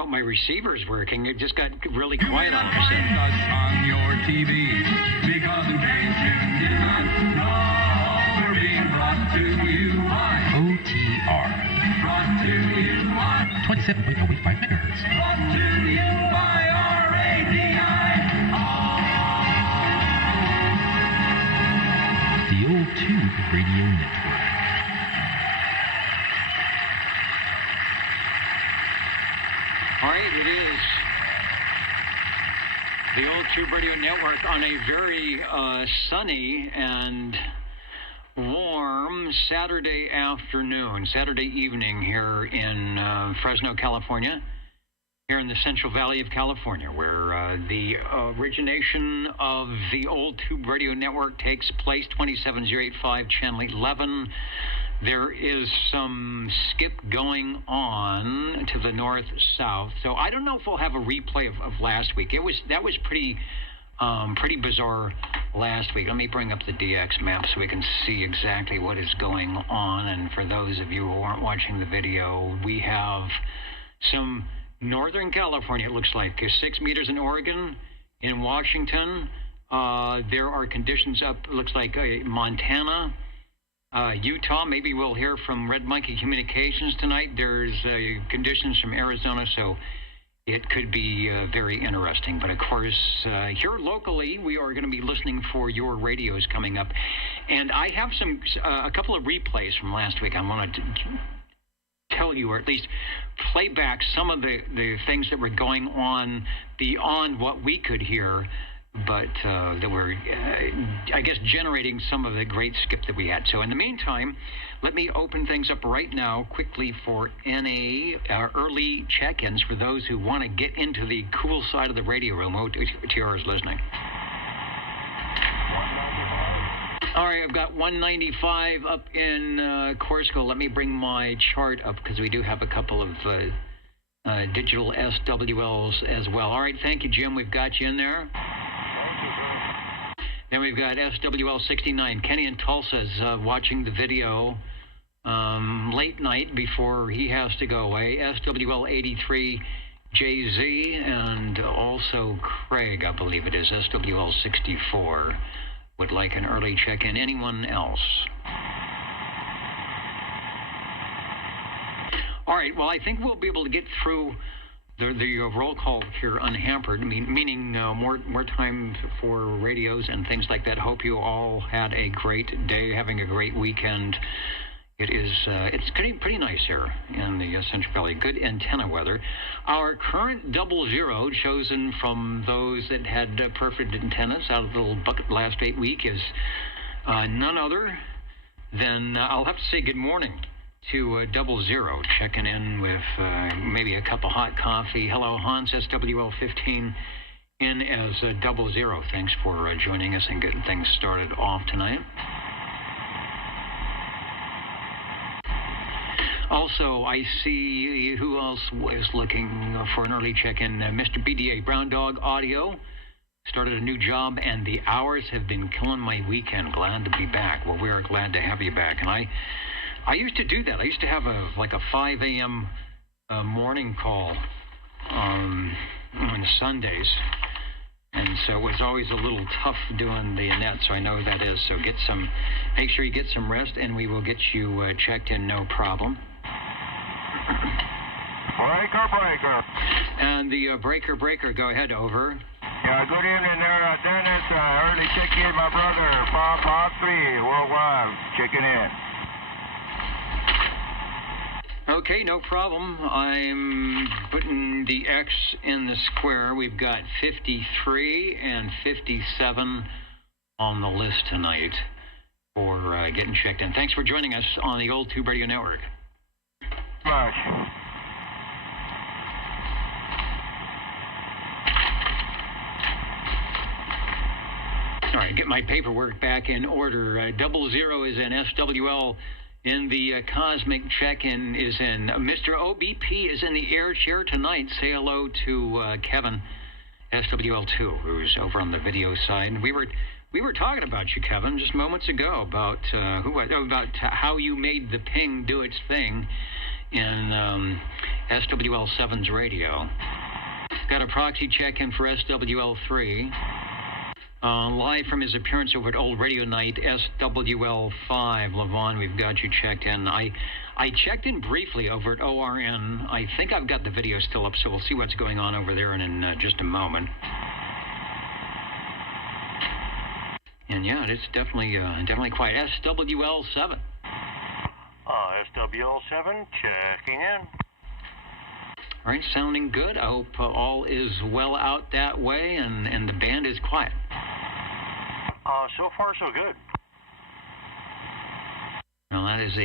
hope my receiver's working. It just got really quiet all of a Find sudden. us on your TV, because in case you didn't know, we're being brought to you by OTR. Brought to you by 27.085 megahertz. Brought to you by RADI. The Old Tube Radio Network. All right, it is the Old Tube Radio Network on a very sunny and warm Saturday afternoon, Saturday evening here in Fresno, California, here in the Central Valley of California, where the origination of the Old Tube Radio Network takes place, 27085 Channel 11. There is some skip going on to the north-south, so I don't know if we'll have a replay of last week. That was pretty bizarre last week. Let me bring up the DX map so we can see exactly what is going on. And for those of you who aren't watching the video, we have some Northern California, it looks like. 6 meters in Oregon, in Washington. There are conditions up, it looks like Montana, Utah. Maybe we'll hear from Red Monkey Communications tonight. There's conditions from Arizona, so it could be very interesting. But of course, here locally, we are going to be listening for your radios coming up. And I have a couple of replays from last week. I want to tell you, or at least play back some of the things that were going on beyond what we could hear, but that were, I guess, generating some of the great skip that we had. So in the meantime, let me open things up right now quickly for NA early check-ins for those who want to get into the cool side of the radio room. OTR is listening. All right, I've got 195 up in Corsico. Let me bring my chart up because we do have a couple of digital SWLs as well. All right, thank you, Jim. We've got you in there. Then we've got SWL 69. Kenny in Tulsa is watching the video late night before he has to go away. SWL 83 JZ, and also Craig, I believe it is, SWL 64. Would like an early check-in. Anyone else? All right, well, I think we'll be able to get through the roll call here unhampered, meaning more time for radios and things like that. Hope you all had a great day, having a great weekend. It's pretty nice here in the Central Valley. Good antenna weather. Our current 00, chosen from those that had perfect antennas out of the little bucket last 8 week, is none other than, I'll have to say good morning to 00, checking in with maybe a cup of hot coffee. Hello, Hans, SWL 15 in as 00. Thanks for joining us and getting things started off tonight. Also, I see who else was looking for an early check-in. Mr. BDA, Brown Dog Audio, started a new job, and the hours have been killing my weekend. Glad to be back. Well, we are glad to have you back. And I used to do that. I used to have a 5 a.m. Morning call on Sundays. And so it was always a little tough doing the net, so I know that is. So make sure you get some rest, and we will get you checked in, no problem. Breaker. And the breaker, go ahead, over. Yeah, good evening there, Dennis. Early check-in, my brother. Pop 3, worldwide, checking in. Okay, no problem. I'm putting the X in the square. We've got 53 and 57 on the list tonight for getting checked in. Thanks for joining us on the Old Tube Radio Network. Much. All right, get my paperwork back in order. 00 is in SWL. In the Cosmic Check-In is in. Mr. OBP is in the air chair tonight. Say hello to Kevin, SWL2, who's over on the video side. We were talking about you, Kevin, just moments ago about how you made the ping do its thing in SWL7's radio. Got a proxy check-in for SWL3. Live from his appearance over at Old Radio Night, SWL5. Levon, we've got you checked in. I checked in briefly over at ORN. I think I've got the video still up, so we'll see what's going on over there in just a moment. And yeah, it's definitely quiet. SWL7. SWL7 checking in. All right, sounding good. I hope all is well out that way, and the band is quiet. So far, so good. Well, that is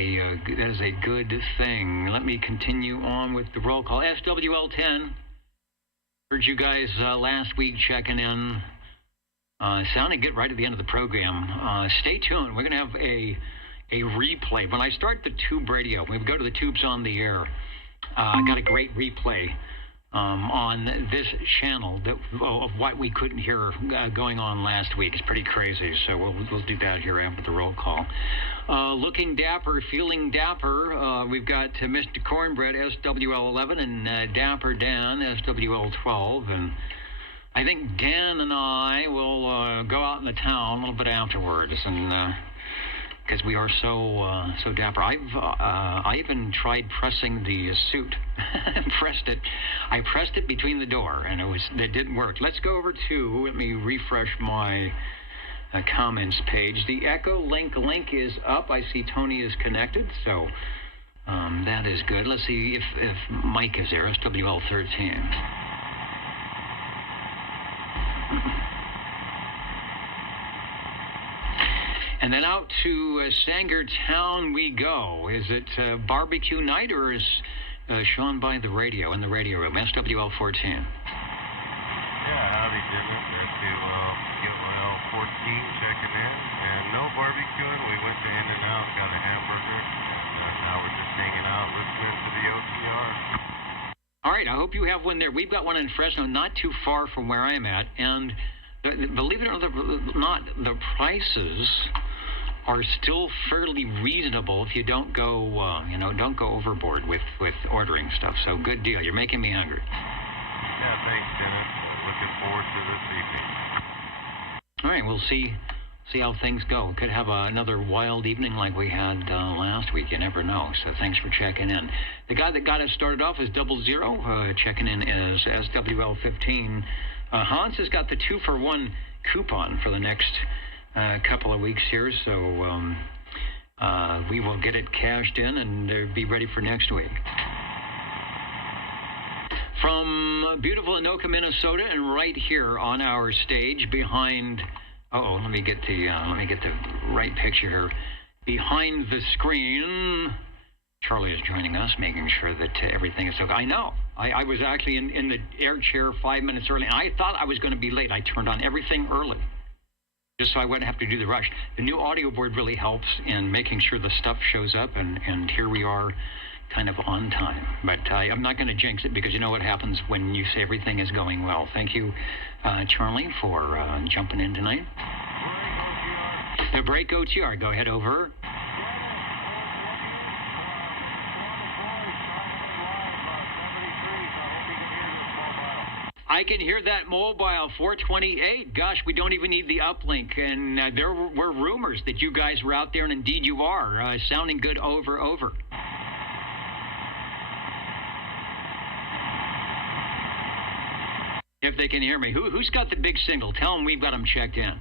a good thing. Let me continue on with the roll call. SWL10. Heard you guys last week checking in. Sounding good right at the end of the program. Stay tuned. We're going to have a replay. When I start the tube radio, when we go to the tubes on the air, I got a great replay on this channel of what we couldn't hear going on last week. It's pretty crazy, so we'll do that here after the roll call. Looking dapper, feeling dapper. We've got Mr. Cornbread, SWL11, and Dapper Dan, SWL12, and I think Dan and I will go out in the town a little bit afterwards, and because we are so dapper. I even tried pressing the suit. I pressed it between the door, and it didn't work. Let's go over to, let me refresh my comments page. The Echolink link is up. I see Tony is connected, so that is good. Let's see if Mike is there, SWL13. And then out to Sanger Town we go. Is it barbecue night, or is Sean by the radio, in the radio room? SWL 14. Yeah, howdy, Dennis. SWL 14 checking in. And no barbecuing. We went to In-N-Out, got a hamburger, and now we're just hanging out listening to the OTR. All right, I hope you have one there. We've got one in Fresno, not too far from where I'm at. And believe it or not, the prices are still fairly reasonable if you don't go, don't go overboard with ordering stuff. So good deal. You're making me hungry. Yeah, thanks, Dennis. Looking forward to this evening. All right, we'll see how things go. Could have another wild evening like we had last week. You never know. So thanks for checking in. The guy that got us started off is 00. Checking in is SWL 15. Hans has got the 2-for-1 coupon for the next couple of weeks here, so we will get it cashed in and be ready for next week. From beautiful Anoka, Minnesota, and right here on our stage behind. Let me get the right picture here. Behind the screen, Charlie is joining us, making sure that everything is okay. I know. I was actually in the air chair 5 minutes early, and I thought I was going to be late. I turned on everything early, just so I wouldn't have to do the rush. The new audio board really helps in making sure the stuff shows up, and here we are kind of on time. But I'm not going to jinx it, because you know what happens when you say everything is going well. Thank you, Charlie, for jumping in tonight. The break OTR. Go ahead, over. I can hear that mobile 428. Gosh, we don't even need the uplink. And there were rumors that you guys were out there, and indeed you are. Sounding good over. If they can hear me. Who's got the big single? Tell them we've got them checked in.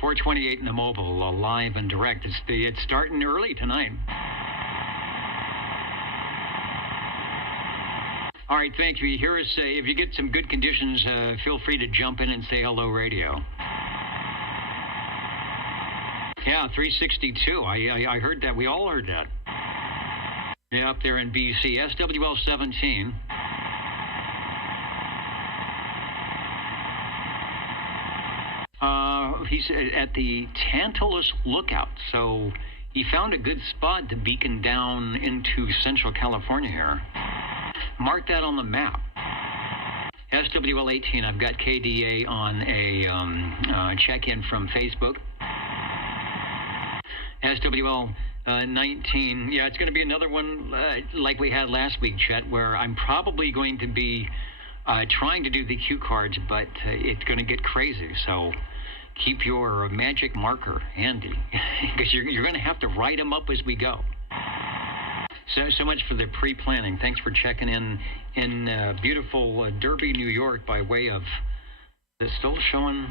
.428 in the mobile, live and direct. It's starting early tonight. All right, thank you. You hear us say, if you get some good conditions, feel free to jump in and say hello, radio. Yeah, 362. I heard that. We all heard that. Yeah, up there in BC. SWL 17. He's at the Tantalus Lookout, so he found a good spot to beacon down into Central California here. Mark that on the map. SWL 18, I've got KDA on a check-in from Facebook. SWL 19. Yeah, it's going to be another one like we had last week, Chet, where I'm probably going to be trying to do the cue cards, but it's going to get crazy. So keep your magic marker handy, because you're going to have to write them up as we go. So much for the pre-planning. Thanks for checking in beautiful Derby, New York, by way of... It's still showing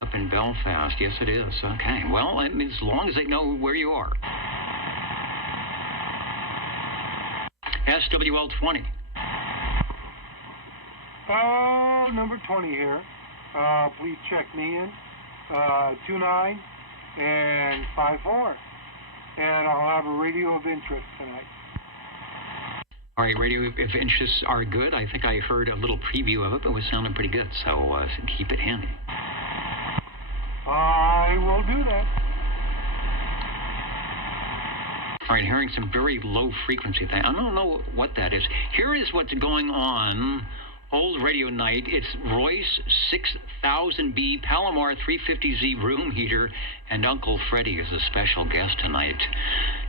up in Belfast. Yes, it is. Okay. Well, as long as they know where you are. SWL 20. Number 20 here. Please check me in. 29 and 54. And I'll have a radio of interest tonight. All right, radio if interests are good. I think I heard a little preview of it, but it was sounding pretty good, so keep it handy. I will do that. All right, hearing some very low frequency thing. I don't know what that is. Here is what's going on. Old Radio Night. It's Royce 6000B, Palomar 350Z room heater, and Uncle Freddie is a special guest tonight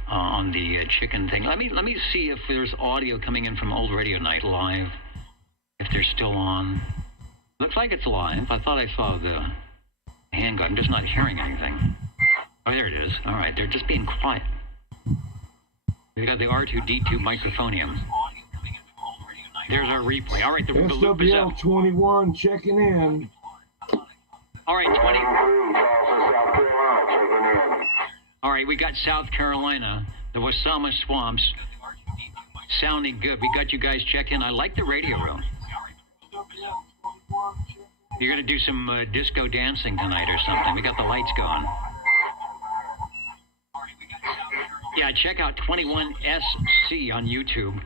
on the chicken thing. Let me see if there's audio coming in from Old Radio Night live, if they're still on. Looks like it's live. I thought I saw the handgun. I'm just not hearing anything. Oh, there it is. All right, they're just being quiet. We got the R2D2 microphonium. There's our replay. All right, the loop is up. SWL 21 checking in. All right, 20. All right, we got South Carolina, the Wasama Swamps, sounding good. We got you guys check in. I like the radio room. You're going to do some disco dancing tonight or something. We got the lights going. Yeah, check out 21SC on YouTube.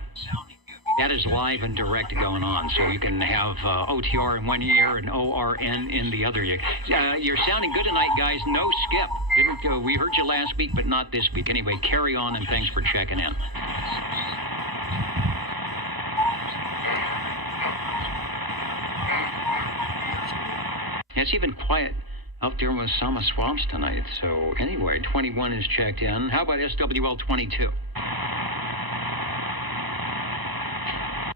That is live and direct going on, so you can have OTR in one ear and ORN in the other ear. You're sounding good tonight, guys. No skip. We heard you last week, but not this week. Anyway, carry on, and thanks for checking in. It's even quiet out there with Sama Swamps tonight. So anyway, 21 is checked in. How about SWL 22?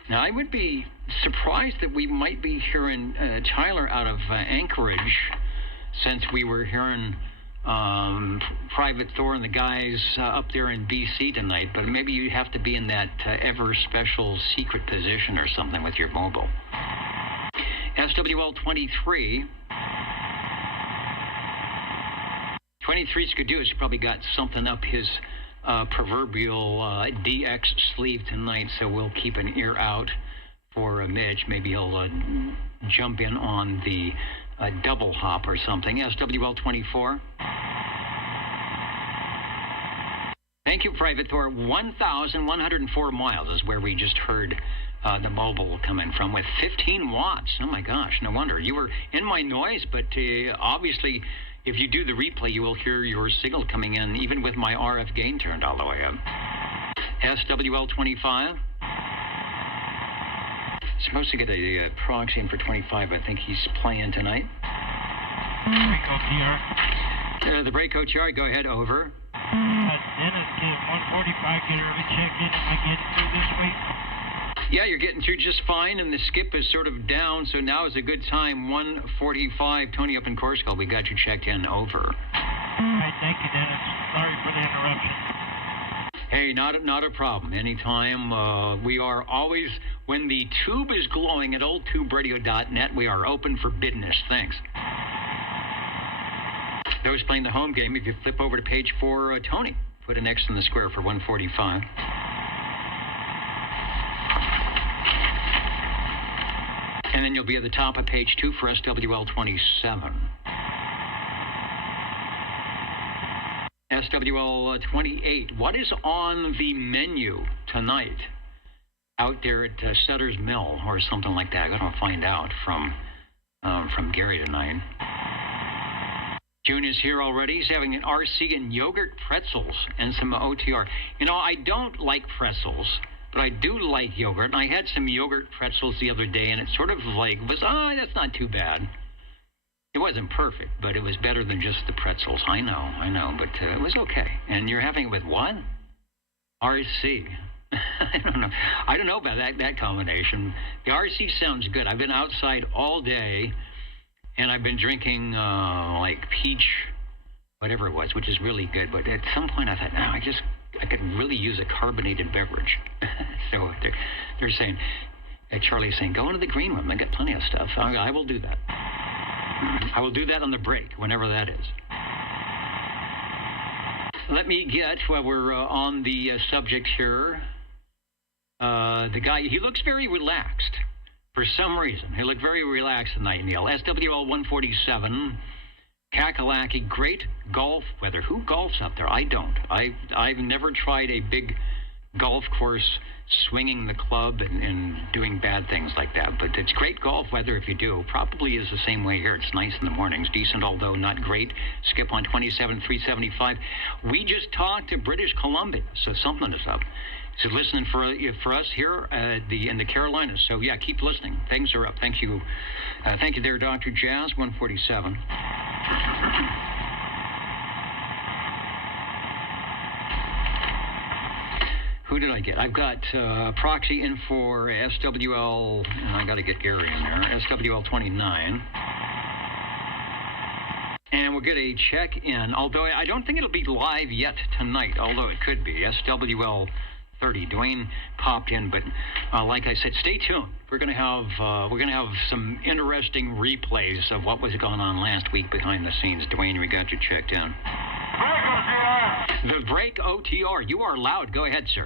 Now, I would be surprised that we might be hearing Tyler out of Anchorage, since we were hearing Private Thor and the guys up there in BC tonight, but maybe you have to be in that ever special secret position or something with your mobile. SWL 23. 23 Skidoo's probably got something up his proverbial DX sleeve tonight, so we'll keep an ear out for Mitch. Maybe he'll jump in on the double hop or something. SWL 24. Thank you, Private Thor. 1,104 miles is where we just heard the mobile coming from with 15 watts. Oh my gosh, no wonder. You were in my noise, but obviously if you do the replay, you will hear your signal coming in, even with my RF gain turned all the way up. SWL 25. Supposed to get a proxy in for 25. I think he's playing tonight. Break OTR. The break OTR, go ahead, over. Dennis, get 145, get early checked in. Am I getting through this week? Yeah, you're getting through just fine, and the skip is sort of down, so now is a good time. 145, Tony up in Corsica. We got you checked in, over. All right, thank you, Dennis. Sorry for the interruption. Hey, not a problem. Anytime. We are always, when the tube is glowing at oldtuberadio.net, we are open for business. Thanks. Those playing the home game, if you flip over to page 4, Tony, put an X in the square for 145. And then you'll be at the top of page 2 for SWL 27. SWL 28. What is on the menu tonight out there at Sutter's Mill or something like that? I gotta find out from Gary tonight. June is here already. He's having an RC and yogurt pretzels and some OTR. You know, I don't like pretzels, but I do like yogurt. And I had some yogurt pretzels the other day, and it sort of like was, that's not too bad. It wasn't perfect, but it was better than just the pretzels. I know, but it was okay. And you're having it with what? RC. I don't know about that combination. The RC sounds good. I've been outside all day, and I've been drinking like peach, whatever it was, which is really good. But at some point I thought, no, I could really use a carbonated beverage. So they're saying, Charlie's saying, go into the green room. They got plenty of stuff. I will do that. I will do that on the break, whenever that is. Let me get, while we're on the subject here, the guy, he looks very relaxed for some reason. He looked very relaxed tonight, Neil. SWL 147, Kakalaki, great golf weather. Who golfs up there? I don't. I've never tried a big golf course swinging the club and doing bad things like that. But it's great golf weather if you do. Probably is the same way here. It's nice in the mornings. Decent, although not great. Skip on 27,375. We just talked to British Columbia, so something is up. So listening for us here in the Carolinas. So yeah, keep listening. Things are up. Thank you. Thank you there, Dr. Jazz 147. Who did I get? I've got proxy in for SWL, and I got to get Gary in there, SWL 29. And we'll get a check-in, although I don't think it'll be live yet tonight, although it could be. SWL 30. Dwayne popped in, but like I said, stay tuned. We're gonna have some interesting replays of what was going on last week behind the scenes. Dwayne, we got you checked in. The break OTR. You are loud. Go ahead, sir.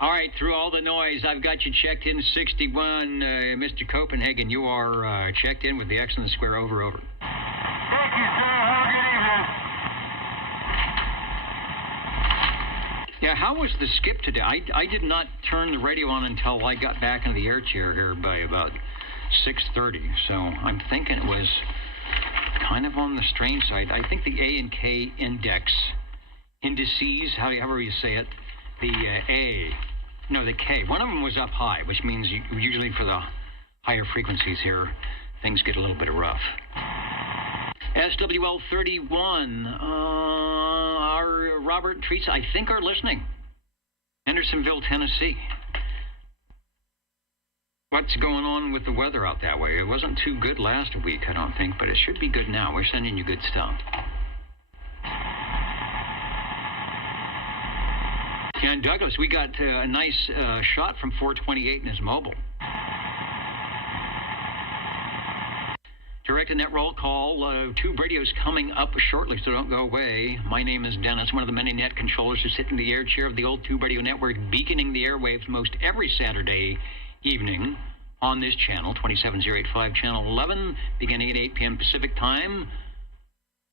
All right, through all the noise, I've got you checked in. 61, Mr. Copenhagen. You are checked in with the X and the square. Over. Thank you, sir. Have a good evening. Yeah, how was the skip today? I did not turn the radio on until I got back into the air chair here by about 6:30. So I'm thinking it was kind of on the strange side. I think the A and K indices, however you say it, the K. One of them was up high, which means usually for the higher frequencies here, things get a little bit rough. SWL 31, our Robert and Teresa, I think, are listening. Hendersonville, Tennessee. What's going on with the weather out that way? It wasn't too good last week, I don't think, but it should be good now. We're sending you good stuff. And Douglas, we got a nice shot from 428 in his mobile. Direct a net roll call. Tube radios coming up shortly, so don't go away. My name is Dennis, one of the many net controllers who sit in the air chair of the old Tube Radio Network, beaconing the airwaves most every Saturday evening on this channel, 27085, channel 11, beginning at 8 p.m. Pacific time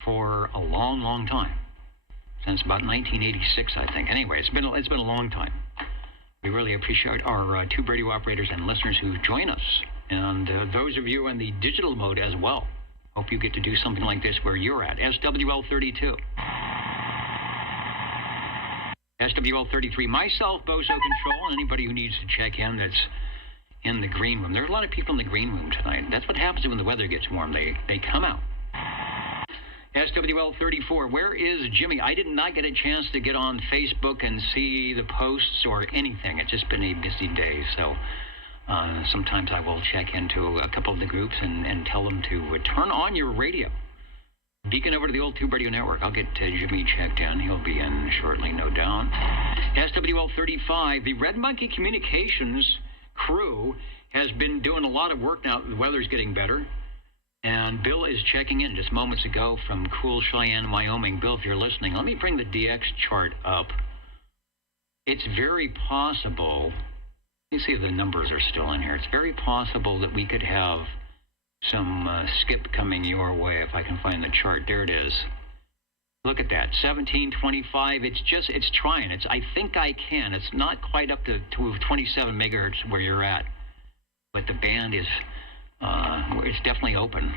for a long, long time. Since about 1986, I think. Anyway, it's been a long time. We really appreciate our Tube radio operators and listeners who join us. And those of you in the digital mode as well. Hope you get to do something like this where you're at. SWL 32. SWL 33. Myself, Bozo Control, and anybody who needs to check in that's in the green room. There are a lot of people in the green room tonight. That's what happens when the weather gets warm. They come out. SWL 34. Where is Jimmy? I did not get a chance to get on Facebook and see the posts or anything. It's just been a busy day, so... sometimes I will check into a couple of the groups and tell them to turn on your radio. Beacon over to the old Tube Radio Network. I'll get Jimmy checked in. He'll be in shortly, no doubt. SWL 35. The Red Monkey Communications crew has been doing a lot of work now. The weather's getting better. And Bill is checking in just moments ago from cool Cheyenne, Wyoming. Bill, if you're listening, let me bring the DX chart up. It's very possible... Let me see if the numbers are still in here. It's very possible that we could have some skip coming your way if I can find the chart. There it is. Look at that, 1725. It's trying. I think I can. It's not quite up to 27 megahertz where you're at, but the band is, it's definitely open,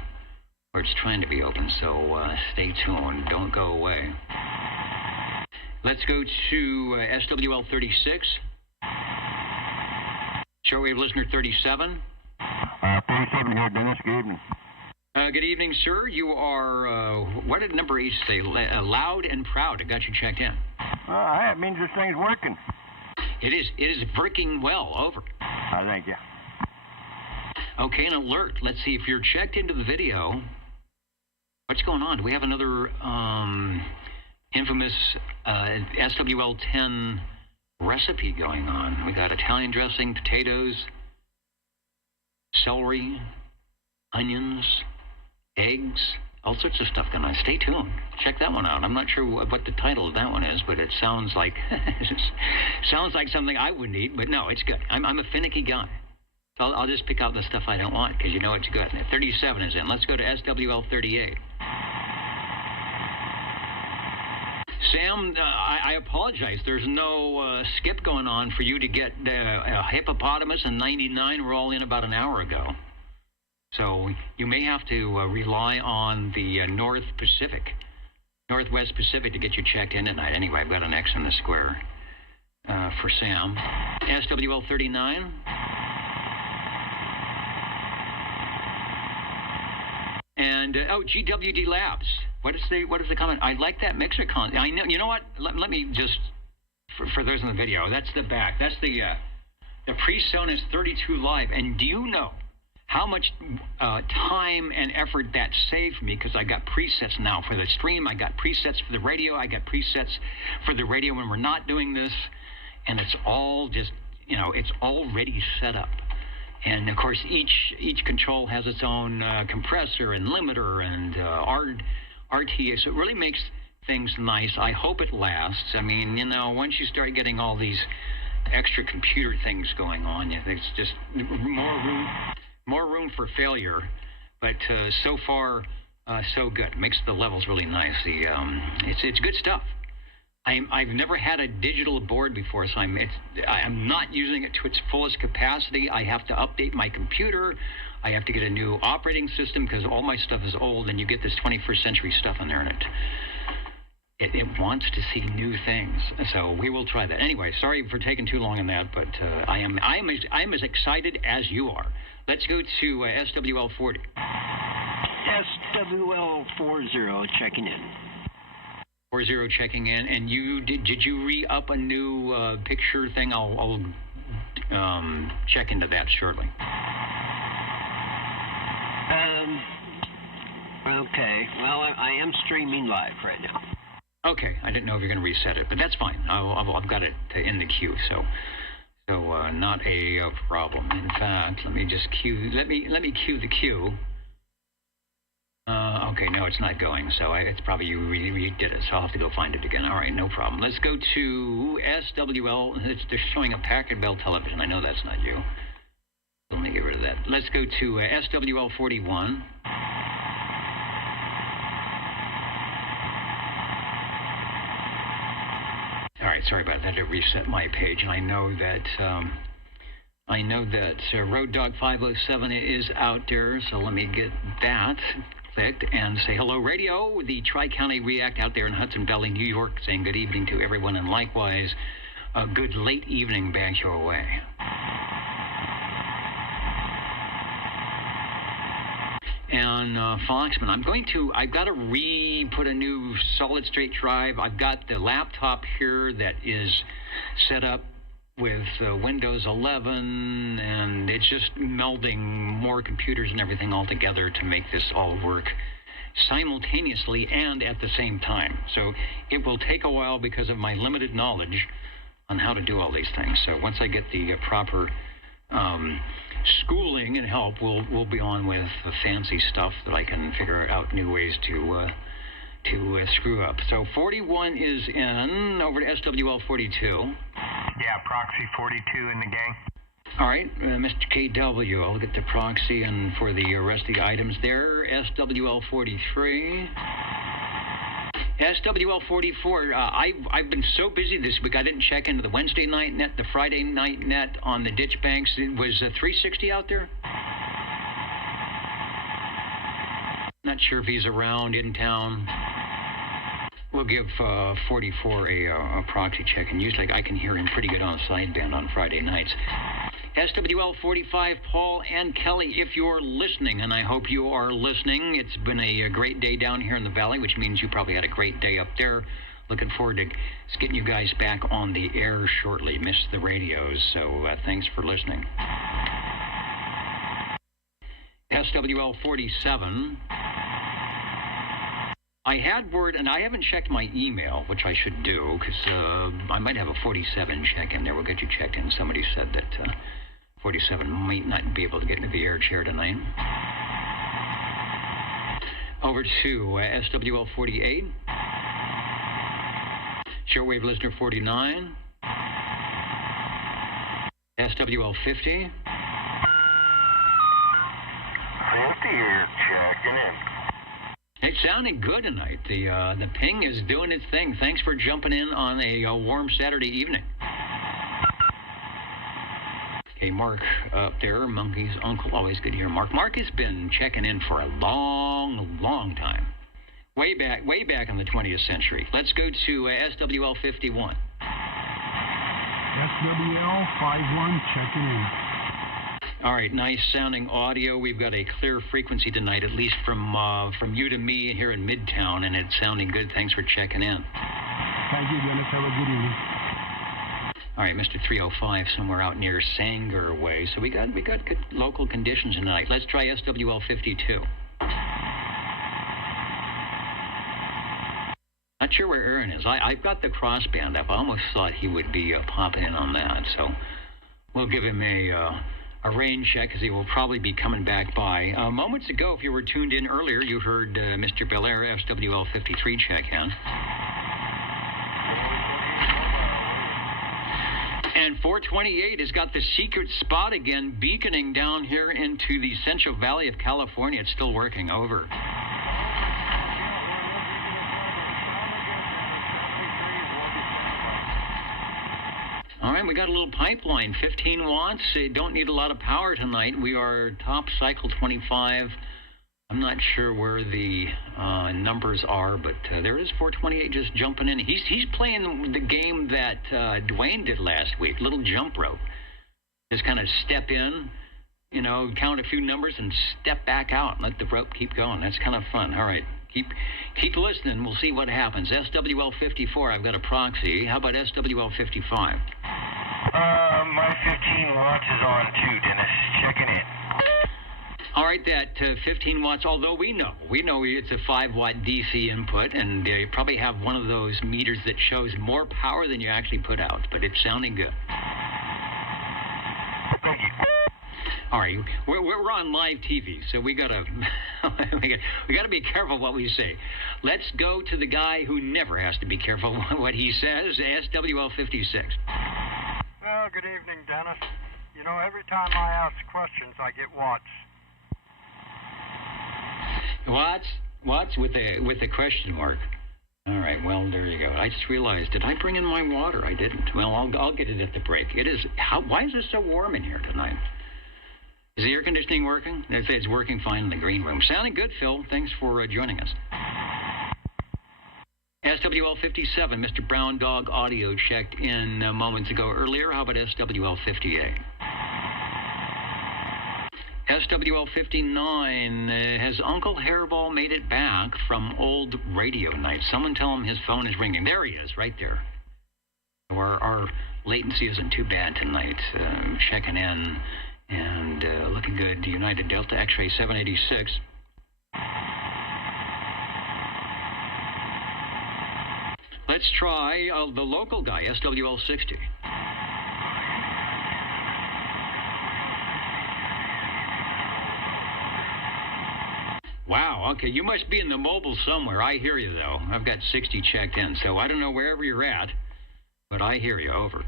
or it's trying to be open. So stay tuned. Don't go away. Let's go to SWL 36. Shortwave listener 37. 37 here, Dennis. Good evening. Good evening, sir. You are, what did number 8 say? Loud and proud. It got you checked in. That means this thing's working. It is working well. Over. Thank you. Okay, an alert. Let's see if you're checked into the video. What's going on? Do we have another infamous SWL10 recipe going on? We got Italian dressing, potatoes, celery, onions, eggs, all sorts of stuff going on. Stay tuned. Check that one out. I'm not sure what the title of that one is, but it sounds like sounds like something I wouldn't eat. But no, it's good. I'm a finicky guy. So I'll just pick out the stuff I don't want because you know it's good. 37 is in. Let's go to SWL 38. Sam, I apologize. There's no skip going on for you to get a hippopotamus and 99 were all in about an hour ago. So you may have to rely on the Northwest Pacific to get you checked in tonight. Anyway, I've got an X in the square for Sam. SWL 39. And GWD Labs. What is the comment? I like that mixer con. I know. You know what? Let me just for those in the video. That's the back. That's the PreSonus 32 Live. And do you know how much time and effort that saved me? Because I got presets now for the stream. I got presets for the radio. I got presets for the radio when we're not doing this, and it's all just it's already set up. And of course, each control has its own compressor and limiter and RTA, so it really makes things nice. I hope it lasts. I mean, once you start getting all these extra computer things going on, there's just more room for failure. But so far, so good. It makes the levels really nice. It's good stuff. I've never had a digital board before, so I'm not using it to its fullest capacity. I have to update my computer. I have to get a new operating system because all my stuff is old, and you get this 21st century stuff in there, and it wants to see new things. So we will try that. Anyway, sorry for taking too long on that, but I am as excited as you are. Let's go to SWL 40. SWL 40 checking in. 40 checking in, and did you re-up a new picture thing? I'll check into that shortly. Okay. Well, I am streaming live right now. Okay, I didn't know if you're going to reset it, but that's fine. I've got it in the queue, so not a problem. In fact, let me just queue. Let me queue the queue. Okay, no, it's not going, so it's probably you redid it, so I'll have to go find it again. All right, no problem. Let's go to SWL. They're showing a Packard Bell television. I know that's not you. Let me get rid of that. Let's go to SWL 41. All right, sorry about that. I had to reset my page, and I know that Road Dog 507 is out there, so let me get that clicked and say hello, radio. The Tri-County React out there in Hudson Valley, New York, saying good evening to everyone, and likewise, a good late evening back your way. And Foxman, I've got to put a new solid state drive. I've got the laptop here that is set up with Windows 11, and it's just melding more computers and everything all together to make this all work simultaneously and at the same time. So it will take a while because of my limited knowledge on how to do all these things. So once I get the proper schooling and help, we'll be on with fancy stuff that I can figure out new ways to screw up. So 41 is in. Over to SWL 42. Yeah, proxy 42 in the gang. All right, Mr. KW, I'll get the proxy and for the rest of the items there. SWL 43. SWL 44, I've been so busy this week, I didn't check into the Wednesday night net, the Friday night net on the ditch banks. It was 360 out there? Not sure if he's around in town. We'll give 44 a proxy check, and usually I can hear him pretty good on sideband on Friday nights. SWL 45, Paul and Kelly, if you're listening, and I hope you are listening, it's been a great day down here in the valley, which means you probably had a great day up there. Looking forward to getting you guys back on the air shortly. Missed the radios, so thanks for listening. SWL 47. I had word, and I haven't checked my email, which I should do, because I might have a 47 check-in there. We'll get you checked in. Somebody said that 47 might not be able to get into the air chair tonight. Over to SWL 48. Shortwave listener 49. SWL 50. 50 here, checking in. It's sounding good tonight. The ping is doing its thing. Thanks for jumping in on a warm Saturday evening. Okay, Mark up there, Monkey's uncle. Always good to hear Mark. Mark has been checking in for a long, long time. Way back in the 20th century. Let's go to SWL 51. SWL 51 checking in. All right, nice sounding audio. We've got a clear frequency tonight, at least from you to me here in Midtown, and it's sounding good. Thanks for checking in. Thank you, Dennis. Have a good evening. All right, Mr. 305, somewhere out near Sanger Way. So we got good local conditions tonight. Let's try SWL 52. Not sure where Aaron is. I've got the crossband up. I almost thought he would be popping in on that. So we'll give him a rain check, because he will probably be coming back by. Moments ago, if you were tuned in earlier, you heard Mr. Belair, SWL 53 check in. And 428 has got the secret spot again, beaconing down here into the Central Valley of California. It's still working. Over. All right, we got a little pipeline, 15 watts. Don't need a lot of power tonight. We are top cycle 25. I'm not sure where the numbers are, but there it is, 428 just jumping in. He's playing the game that Dwayne did last week, little jump rope. Just kind of step in, count a few numbers and step back out and let the rope keep going. That's kind of fun. All right, keep listening. We'll see what happens. SWL 54, I've got a proxy. How about SWL 55? My 15 watts is on too, Dennis. Checking in. All right, that 15 watts, although we know it's a 5-watt DC input, and you probably have one of those meters that shows more power than you actually put out, but it's sounding good. Thank you. All right, we're on live TV, so we gotta be careful what we say. Let's go to the guy who never has to be careful what he says, SWL 56. Oh, good evening, Dennis. Every time I ask questions, I get watts. Watts with a question mark. All right, well, there you go. I just realized, did I bring in my water? I didn't. Well, I'll get it at the break. Why is it so warm in here tonight? Is the air conditioning working? They say it's working fine in the green room. Sounding good, Phil. Thanks for joining us. SWL 57, Mr. Brown Dog audio checked in moments ago earlier. How about SWL 58? SWL 59, has Uncle Hairball made it back from old radio night? Someone tell him his phone is ringing. There he is, right there. Our latency isn't too bad tonight. Checking in and looking good. United Delta X-ray 786. Let's try the local guy, SWL 60. Wow, okay, you must be in the mobile somewhere. I hear you, though. I've got 60 checked in, so I don't know wherever you're at, but I hear you. Over.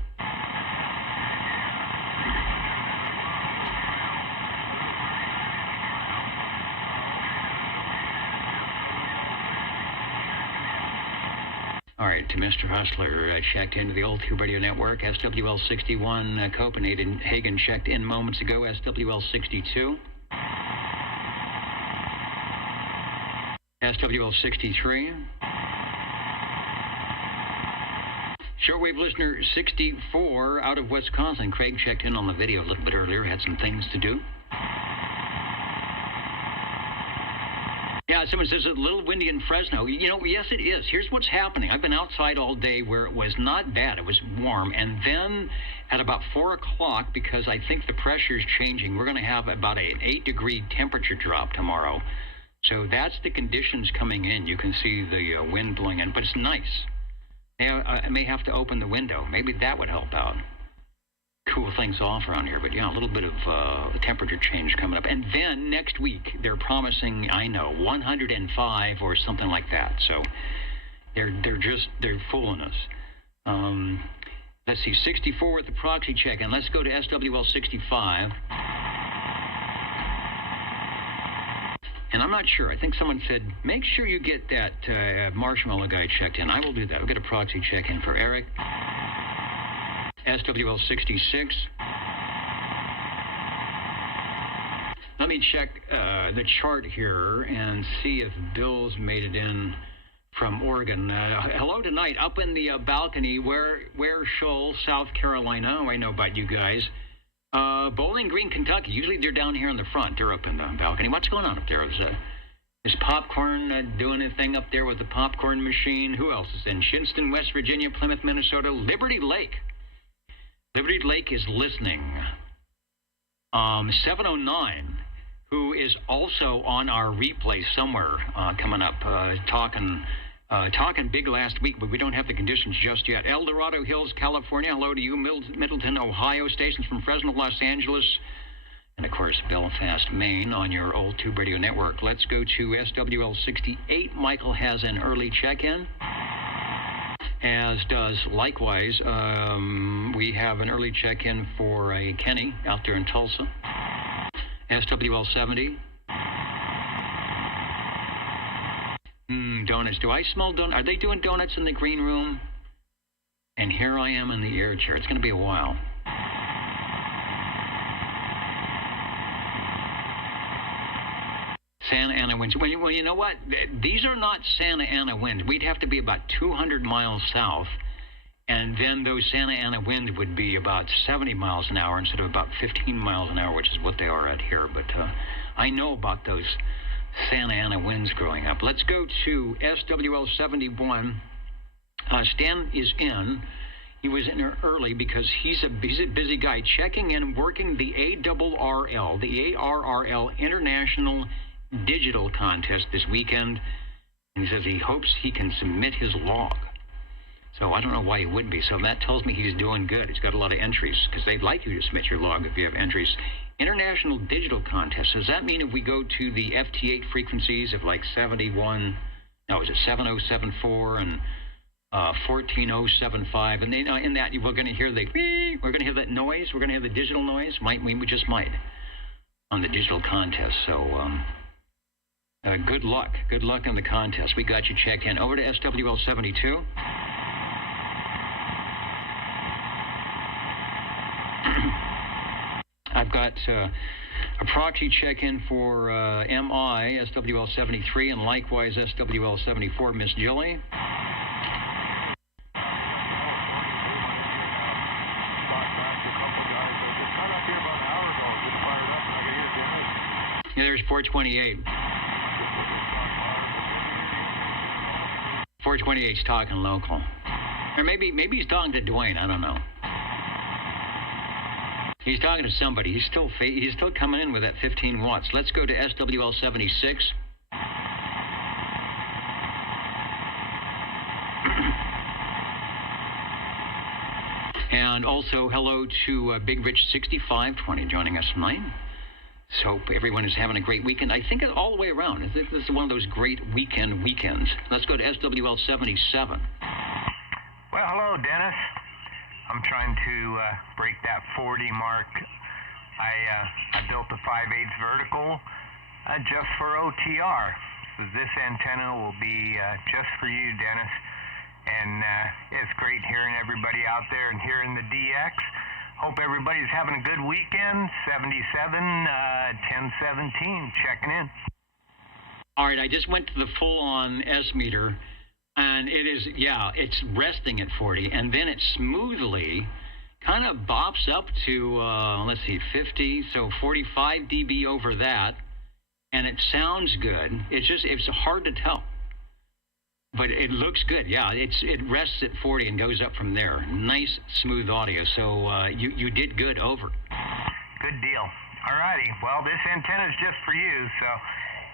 All right, to Mr. Hustler, checked into the old Tube Radio Network. SWL 61, Copenhagen checked in moments ago. SWL 62. SWL 63. Shortwave listener 64 out of Wisconsin. Craig checked in on the video a little bit earlier, had some things to do. Yeah, someone says it's a little windy in Fresno. You know, yes, it is. Here's what's happening. I've been outside all day where it was not bad. It was warm. And then at about 4 o'clock, because I think the pressure's changing, we're going to have about an 8-degree temperature drop tomorrow. So that's the conditions coming in. You can see the wind blowing in, but it's nice. Yeah, I may have to open the window. Maybe that would help out. Cool things off around here, but yeah, a little bit of temperature change coming up. And then next week, they're promising, I know, 105 or something like that. So they're fooling us. Let's see, 64 with the proxy check, and let's go to SWL 65. And I'm not sure. I think someone said, make sure you get that marshmallow guy checked in. I will do that. We'll get a proxy check in for Eric. SWL 66. Let me check the chart here and see if Bill's made it in from Oregon. Hello tonight, up in the balcony, where Shoal, South Carolina. Oh, I know about you guys. Bowling Green, Kentucky. Usually they're down here in the front. They're up in the balcony. What's going on up there? Is Popcorn doing a thing up there with the popcorn machine? Who else is in? Shinston, West Virginia, Plymouth, Minnesota, Liberty Lake. Liberty Lake is listening. 709, who is also on our replay somewhere coming up, talking big last week, but we don't have the conditions just yet. El Dorado Hills, California. Hello to you. Middleton, Ohio. Stations from Fresno, Los Angeles. And, of course, Belfast, Maine on your old Tube Radio Network. Let's go to SWL 68. Michael has an early check-in. As does, likewise, we have an early check-in for Kenny out there in Tulsa. SWL 70. Donuts. Do I smell donuts? Are they doing donuts in the green room? And here I am in the air chair. It's going to be a while. Santa Ana winds. Well, you know what? These are not Santa Ana winds. We'd have to be about 200 miles south, and then those Santa Ana winds would be about 70 miles an hour instead of about 15 miles an hour, which is what they are at here. But I know about those Santa Ana winds growing up. Let's go to SWL 71. Stan is in. He was in early because he's a busy guy checking in, working the ARRL, the ARRL International Digital Contest this weekend. And he says he hopes he can submit his log. So I don't know why he wouldn't be. So that tells me he's doing good. He's got a lot of entries because they'd like you to submit your log if you have entries. International Digital Contest. Does that mean if we go to the FT8 frequencies of like 71, no, is it 7074 and 14075, and then in that we're going to hear that noise. We're going to hear the digital noise. We just might on the digital contest. So good luck. Good luck on the contest. We got you checked in. Over to SWL 72. I've got a proxy check-in for MI, SWL 73, and likewise SWL 74, Miss Jilly. Yeah, there's 428. 428's talking local. Or maybe he's talking to Dwayne, I don't know. He's talking to somebody. He's still coming in with that 15 watts. Let's go to SWL 76. And also hello to Big Rich 6520 joining us tonight. So everyone is having a great weekend. I think it's all the way around. I think this is one of those great weekends. Let's go to SWL 77. Well, hello, Dennis. I'm trying to break that 40 mark. I built a 5/8 vertical just for OTR. So this antenna will be just for you, Dennis. And it's great hearing everybody out there and hearing the DX. Hope everybody's having a good weekend. 77, 1017, checking in. All right, I just went to the full-on S meter. And it is, yeah, it's resting at 40, and then it smoothly kind of bops up to, let's see, 50, so 45 dB over that, and it sounds good. It's hard to tell, but it looks good. Yeah, it rests at 40 and goes up from there. Nice, smooth audio. So you did good over. Good deal. All righty. Well, this antenna is just for you, so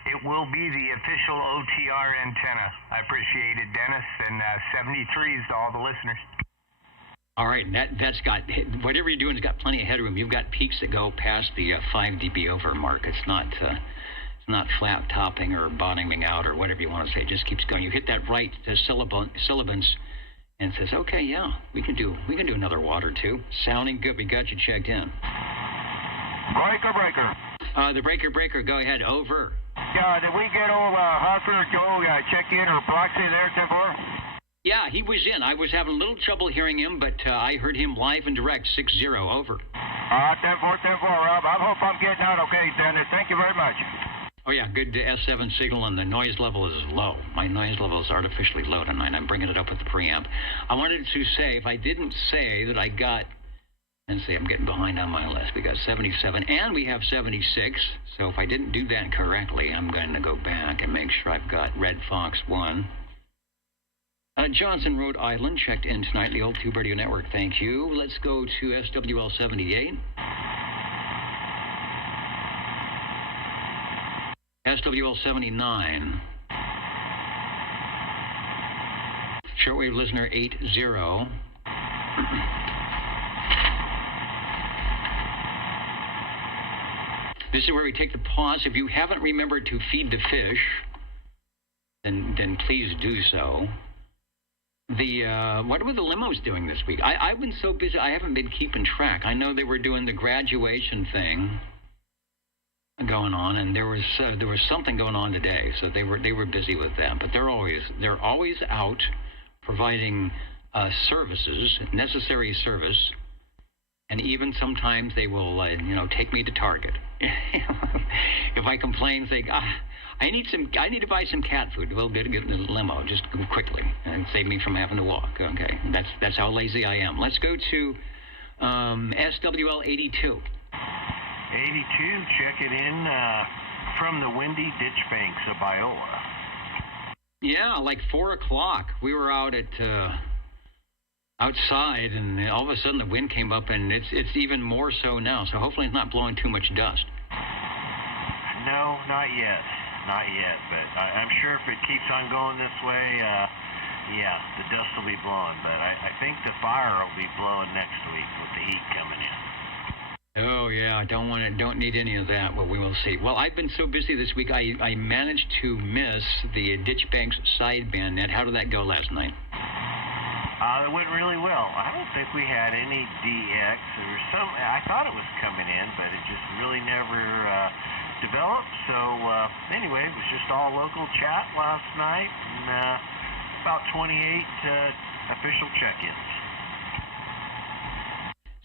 it will be the official OTR antenna. I appreciate it, Dennis, and 73s to all the listeners. All right, that's got, whatever you're doing has got plenty of headroom. You've got peaks that go past the 5 dB over mark. It's not flat topping or bottoming out or whatever you want to say. It just keeps going. You hit that right syllabus and it says, okay, yeah, we can do another watt or two. Sounding good. We got you checked in. Breaker. The breaker, go ahead. Over. Yeah, did we get old Hustler Joe check in or proxy there, 10-4? Yeah, he was in. I was having a little trouble hearing him, but I heard him live and direct, 6-0, over. 10-4, Rob. I hope I'm getting out okay, Dennis. Thank you very much. Oh, yeah, good S7 signal, and the noise level is low. My noise level is artificially low tonight. I'm bringing it up with the preamp. I wanted to say, if I didn't say that I got, and see, I'm getting behind on my list. We got 77, and we have 76. So if I didn't do that correctly, I'm going to go back and make sure I've got Red Fox 1. Johnson, Rhode Island, checked in tonight, the old Tube Radio Network. Thank you. Let's go to SWL 78. SWL 79. Shortwave listener 80. This is where we take the pause. If you haven't remembered to feed the fish, then please do so. What were the limos doing this week? I've been so busy, I haven't been keeping track. I know they were doing the graduation thing going on, and there was something going on today, so they were busy with that. But they're always out providing services, necessary service, and even sometimes they will take me to Target. If I complain, say, I need to buy some cat food. We'll get in the limo just quickly and save me from having to walk. Okay, that's how lazy I am. Let's go to SWL 82. 82, check it in from the windy ditch banks of Biola. Yeah, like 4 o'clock. We were out at outside, and all of a sudden the wind came up, and it's even more so now. So hopefully it's not blowing too much dust. No, not yet. Not yet, but I'm sure if it keeps on going this way, yeah, the dust will be blowing. But I think the fire will be blowing next week with the heat coming in. Oh yeah, I don't need any of that, but we will see. Well, I've been so busy this week, I managed to miss the Ditchbanks sideband net. How did that go last night? It went really well. I don't think we had any DX. There was some. I thought it was coming in, but it just really never developed. So anyway, it was just all local chat last night, and about 28 official check-ins.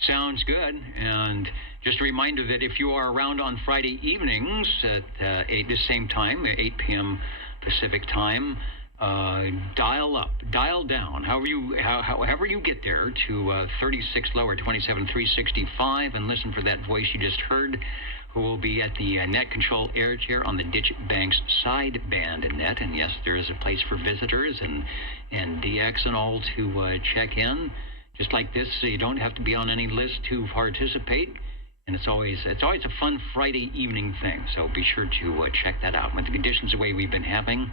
Sounds good. And just a reminder that if you are around on Friday evenings at the same time, 8 p.m. Pacific time, dial up, dial down, however you get there to 36 lower 27365, and listen for that voice you just heard, who will be at the net control air chair on the Ditch Banks sideband net. And yes, there is a place for visitors and DX and all to check in. Just like this, so you don't have to be on any list to participate, and it's always a fun Friday evening thing. So be sure to check that out. With the conditions the way we've been having,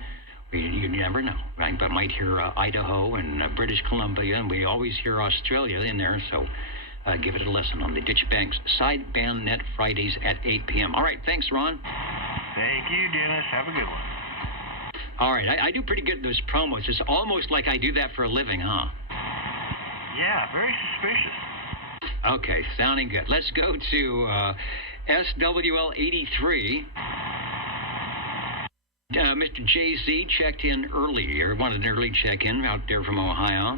you never know, right? But might hear Idaho and British Columbia, and we always hear Australia in there. So give it a listen on the Ditch Banks sideband net Fridays at 8 p.m. All right, thanks, Ron. Thank you, Dennis. Have a good one. All right, I do pretty good at those promos. It's almost like I do that for a living, huh? Yeah, very suspicious. Okay, sounding good. Let's go to SWL 83. Mr. JZ checked in earlier, wanted an early check-in out there from Ohio.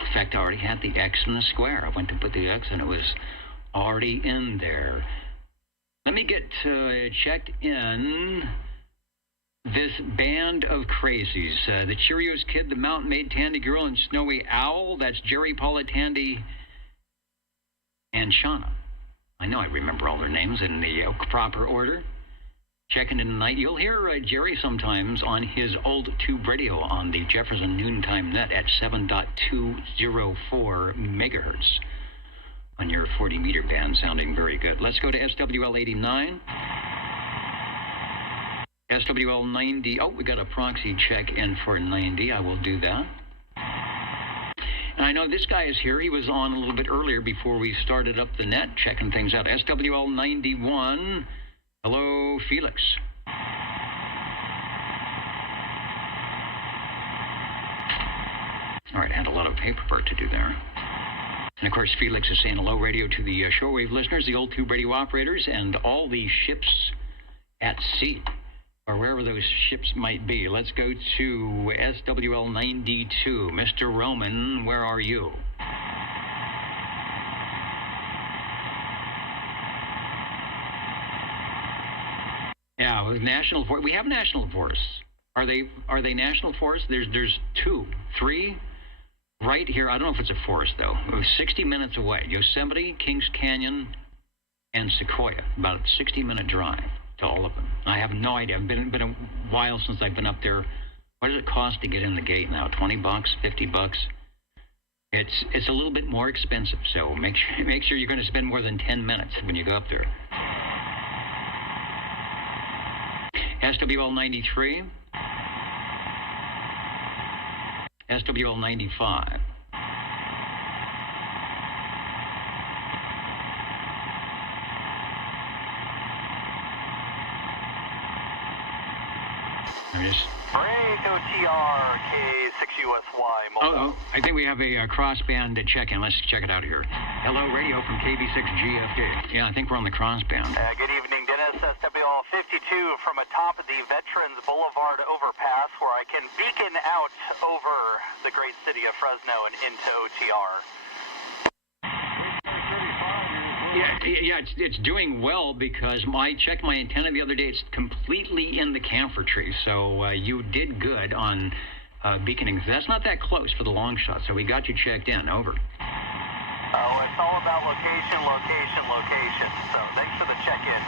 In fact, I already had the X in the square. I went to put the X, and it was already in there. Let me get checked in. this band of crazies. The Cheerios Kid, the Mountain Maid Tandy Girl, and Snowy Owl. That's Jerry, Paula, Tandy, and Shauna. I know I remember all their names in the proper order. Checking in tonight. You'll hear Jerry sometimes on his old tube radio on the Jefferson Noontime Net at 7.204 megahertz on your 40-meter band, sounding very good. Let's go to SWL 89. SWL 90. Oh, we got a proxy check in for 90. I will do that. And I know this guy is here. He was on a little bit earlier before we started up the net, checking things out. SWL 91. Hello, Felix. All right, I had a lot of paperwork to do there. And, of course, Felix is saying hello radio to the shortwave listeners, the old tube radio operators, and all the ships at sea, or wherever those ships might be. Let's go to SWL 92. Mr. Roman, where are you? Yeah, with national forest. We have national forests. Are they national forests? There's 2, 3 right here. I don't know if it's a forest though. It was 60 minutes away. Yosemite, Kings Canyon, and Sequoia. About a 60-minute drive to all of them. I have no idea. It's been a while since I've been up there. What does it cost to get in the gate now? $20, $50? It's a little bit more expensive. So make sure you're going to spend more than 10 minutes when you go up there. SWL 93, SWL 95. Break OTR K6USY mobile. Oh, I think we have a crossband check-in. Let's check it out here. Hello, radio from KB6GFD. Yeah, I think we're on the crossband. Good evening, Dennis. SWL 52 from atop the Veterans Boulevard overpass where I can beacon out over the great city of Fresno and into OTR. Yeah, it's doing well because I checked my antenna the other day. It's completely in the camphor tree, so you did good on beaconing. That's not that close for the long shot, so we got you checked in. Over. Oh, it's all about location. So thanks for the check-in.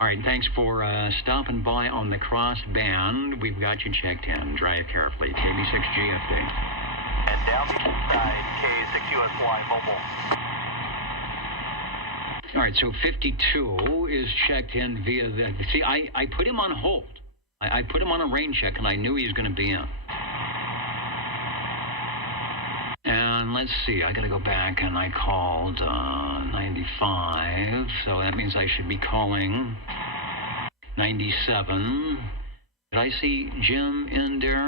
All right, thanks for stopping by on the cross band. We've got you checked in. Drive carefully. KB6GFD. And down the side, K6USY mobile. All right, so 52 is checked in via the... See, I put him on hold. I put him on a rain check, and I knew he was going to be in. And let's see, I got to go back, and I called 95, so that means I should be calling 97. Did I see Jim in there?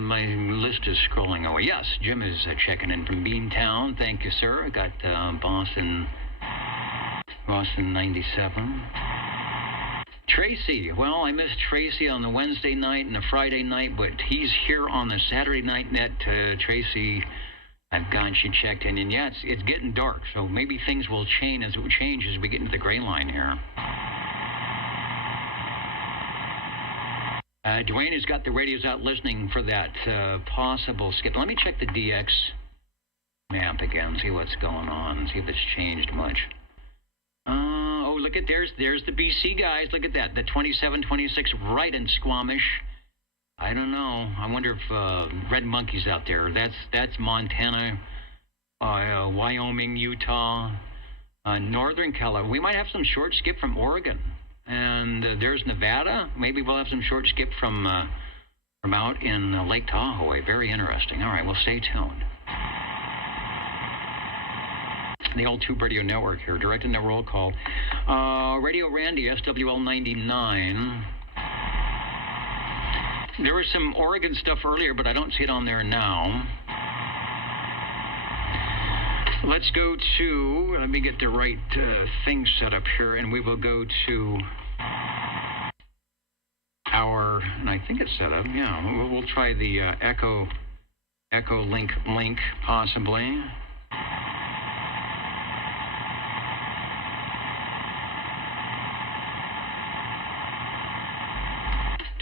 My list is scrolling away. Yes, Jim is checking in from Beantown. Thank you, sir. I got Boston 97. Tracy, well, I missed Tracy on the Wednesday night and the Friday night, but he's here on the Saturday night net. Tracy, I've got you checked in, and yeah, it's getting dark, so maybe things will change as we get into the gray line here. Dwayne has got the radios out listening for that possible skip. Let me check the DX map again, see what's going on, see if it's changed much. Oh, look at there's the BC guys. Look at that, the 27, 26 right in Squamish. I don't know. I wonder if Red Monkey's out there. That's Montana, Wyoming, Utah, Northern California. We might have some short skip from Oregon, and there's Nevada. Maybe we'll have some short skip from out in Lake Tahoe. Very interesting. All right, well, stay tuned. The old Tube Radio Network here, directing the roll call. Radio Randy, SWL 99. There was some Oregon stuff earlier, but I don't see it on there now. Let's go to, let me get the right thing set up here, and we will go to our, and I think it's set up, yeah, we'll try the Echolink link, possibly.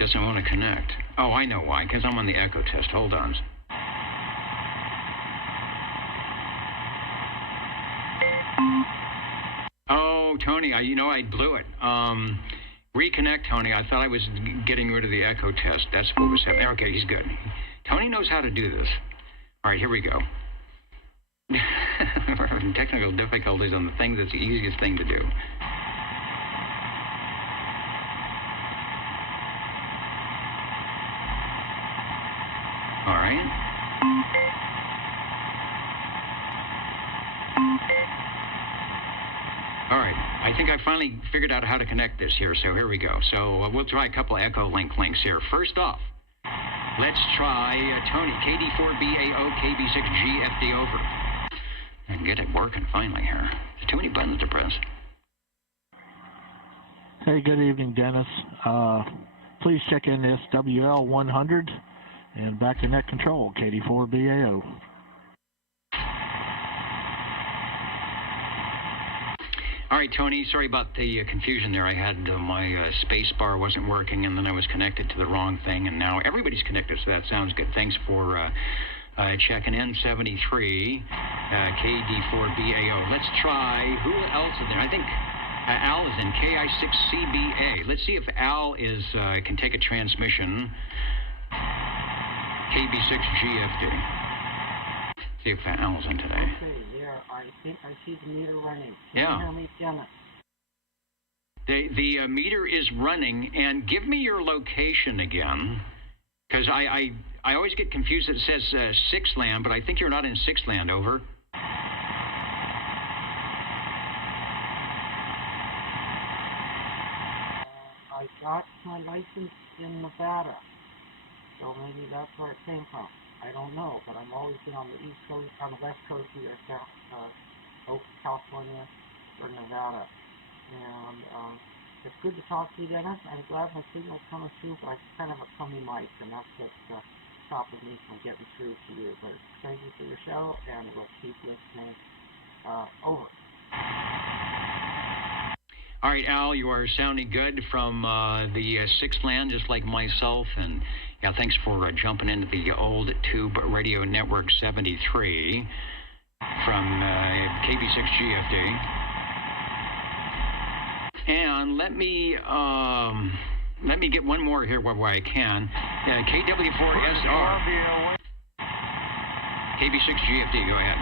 Doesn't want to connect. Oh, I know why, because I'm on the echo test. Hold on. Oh, Tony, I blew it. Reconnect, Tony. I thought I was getting rid of the echo test. That's what was happening. Okay, he's good. Tony knows how to do this. All right, here we go. We're having technical difficulties on the thing that's the easiest thing to do. All right. All right. I think I finally figured out how to connect this here, so here we go. So we'll try a couple of Echolink links here. First off, let's try Tony, KD4BAO, KB6GFD over. And get it working finally here. There's too many buttons to press. Hey, good evening, Dennis. Please check in SWL 100 and back to net control, KD4BAO. All right, Tony, sorry about the confusion there. I had my space bar wasn't working, and then I was connected to the wrong thing, and now everybody's connected, so that sounds good. Thanks for checking in, 73, KD4BAO. Let's try, who else is there? I think Al is in, KI6CBA. Let's see if Al is can take a transmission, KB6GFD. See if Al's in today. Okay, yeah, I think I see the meter running. Yeah. Can you hear me, Dennis? The meter is running, and give me your location again, because I always get confused. It says Sixth Land, but I think you're not in Sixth Land. Over. I got my license in Nevada, so maybe that's where it came from. I don't know, but I've always been on the East Coast, on the West Coast here, California or Nevada. And it's good to talk to you, Dennis. I'm glad my signal's coming through, but I kind of a crummy mic, and that's what's stopping me from getting through to you. But thank you for your show, and we'll keep listening. Over. All right, Al, you are sounding good from the Sixth Land, just like myself, and yeah, thanks for jumping into the old tube radio network 73 from KB6GFD. And let me get one more here where I can. KW4SR. KB6GFD, go ahead.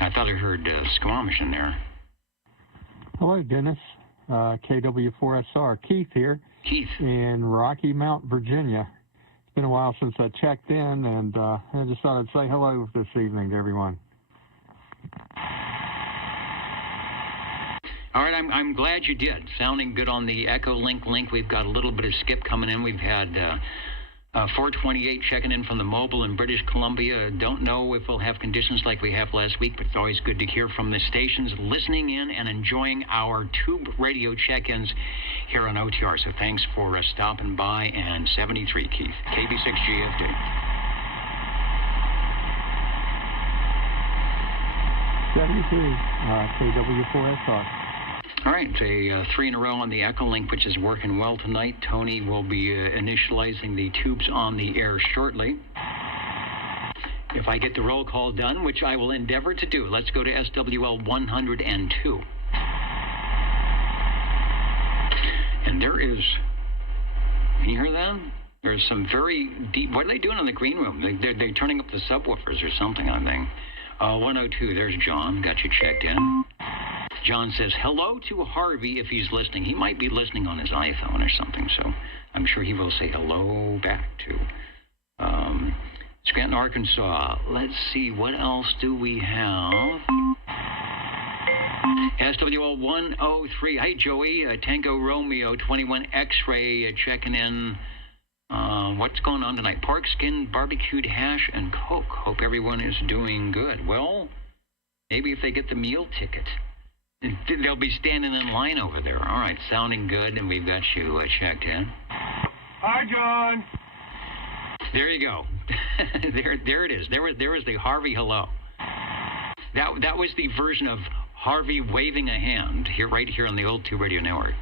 I thought I heard squamish in there. Hello, Dennis. KW4SR. Keith here. Keith. In Rocky Mount, Virginia. It's been a while since I checked in, and I just thought I'd say hello this evening to everyone. All right, I'm glad you did. Sounding good on the Echolink link. We've got a little bit of skip coming in. We've had 428 checking in from the mobile in British Columbia. Don't know if we'll have conditions like we have last week, but it's always good to hear from the stations listening in and enjoying our tube radio check-ins here on OTR. So thanks for stopping by. And 73, Keith, KB6GFD. 73, KW4SR. All right, it's a 3 in a row on the Echolink, which is working well tonight. Tony will be initializing the tubes on the air shortly. If I get the roll call done, which I will endeavor to do, let's go to SWL 102. And there is, can you hear that? There's some very deep, what are they doing in the green room? They're turning up the subwoofers or something, I think. 102, there's John, got you checked in. John says, hello to Harvey if he's listening. He might be listening on his iPhone or something, so I'm sure he will say hello back to Scranton, Arkansas. Let's see, what else do we have? SWL 103. Hey, Joey, Tango Romeo 21 X-Ray checking in. What's going on tonight? Pork skin, barbecued hash, and Coke. Hope everyone is doing good. Well, maybe if they get the meal ticket. They'll be standing in line over there. All right, sounding good, and we've got you checked in. Hi, John. There you go. there it is. There was the Harvey hello. That was the version of Harvey waving a hand here, right here on the old Tube Radio Network.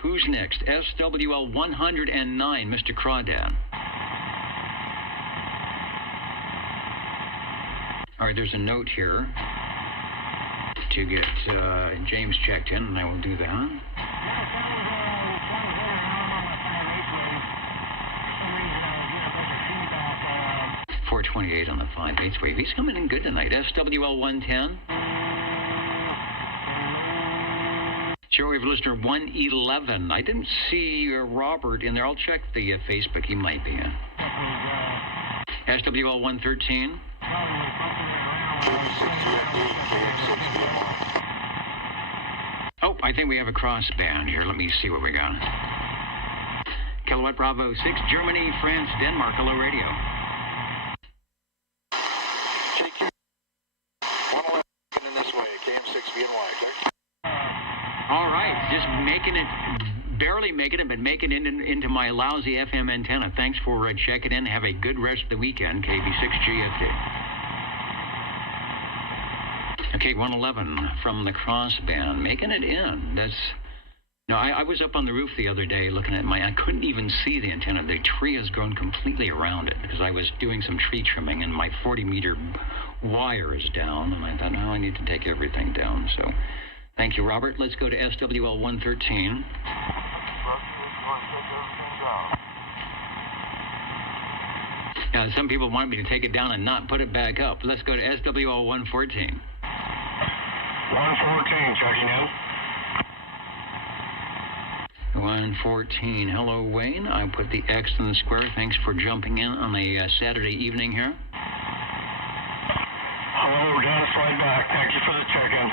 Who's next? SWL 109, Mr. Crawdad. All right, there's a note here to get James checked in, and I will do that. 428 on the 5/8 wave. He's coming in good tonight. SWL 110. Shortwave listener 111. I didn't see Robert in there. I'll check the Facebook. He might be in. SWL 113. Oh, I think we have a crossband here. Let me see what we got. Kilowatt Bravo 6, Germany, France, Denmark. Hello, radio. In this way, KM6BNY, clear. All right, just making it, barely making it, but making it into my lousy FM antenna. Thanks for checking in. Have a good rest of the weekend, KB6GFD. Okay, 111 from the crossband, making it in. That's, no, I was up on the roof the other day looking at I couldn't even see the antenna. The tree has grown completely around it because I was doing some tree trimming and my 40-meter wire is down, and I thought, no, I need to take everything down. So thank you, Robert. Let's go to SWL 113. Now, some people want me to take it down and not put it back up. Let's go to SWL 114. 114, checking in. 114. Hello, Wayne. I put the X in the square. Thanks for jumping in on a Saturday evening here. Hello, Dennis, right back. Thank you for the check-in.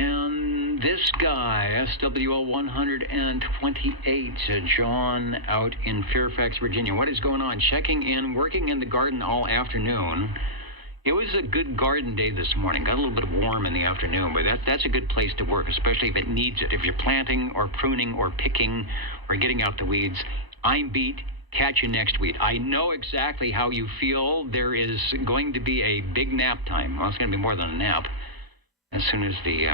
And this guy, SWL 128, John out in Fairfax, Virginia. What is going on? Checking in, working in the garden all afternoon. It was a good garden day this morning. Got a little bit warm in the afternoon, but that's a good place to work, especially if it needs it. If you're planting or pruning or picking or getting out the weeds, I'm beat. Catch you next week. I know exactly how you feel. There is going to be a big nap time. Well, it's going to be more than a nap as soon as the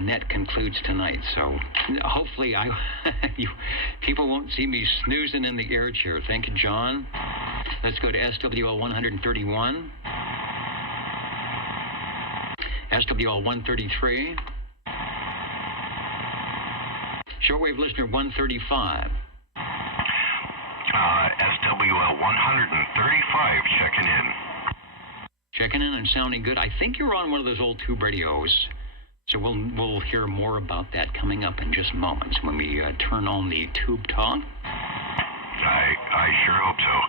net concludes tonight. So hopefully people won't see me snoozing in the air chair. Thank you, John. Let's go to SWL 131. SWL 133. Shortwave listener 135. SWL 135, checking in. Checking in and sounding good. I think you're on one of those old tube radios. So we'll hear more about that coming up in just moments when we turn on the tube talk. I sure hope so.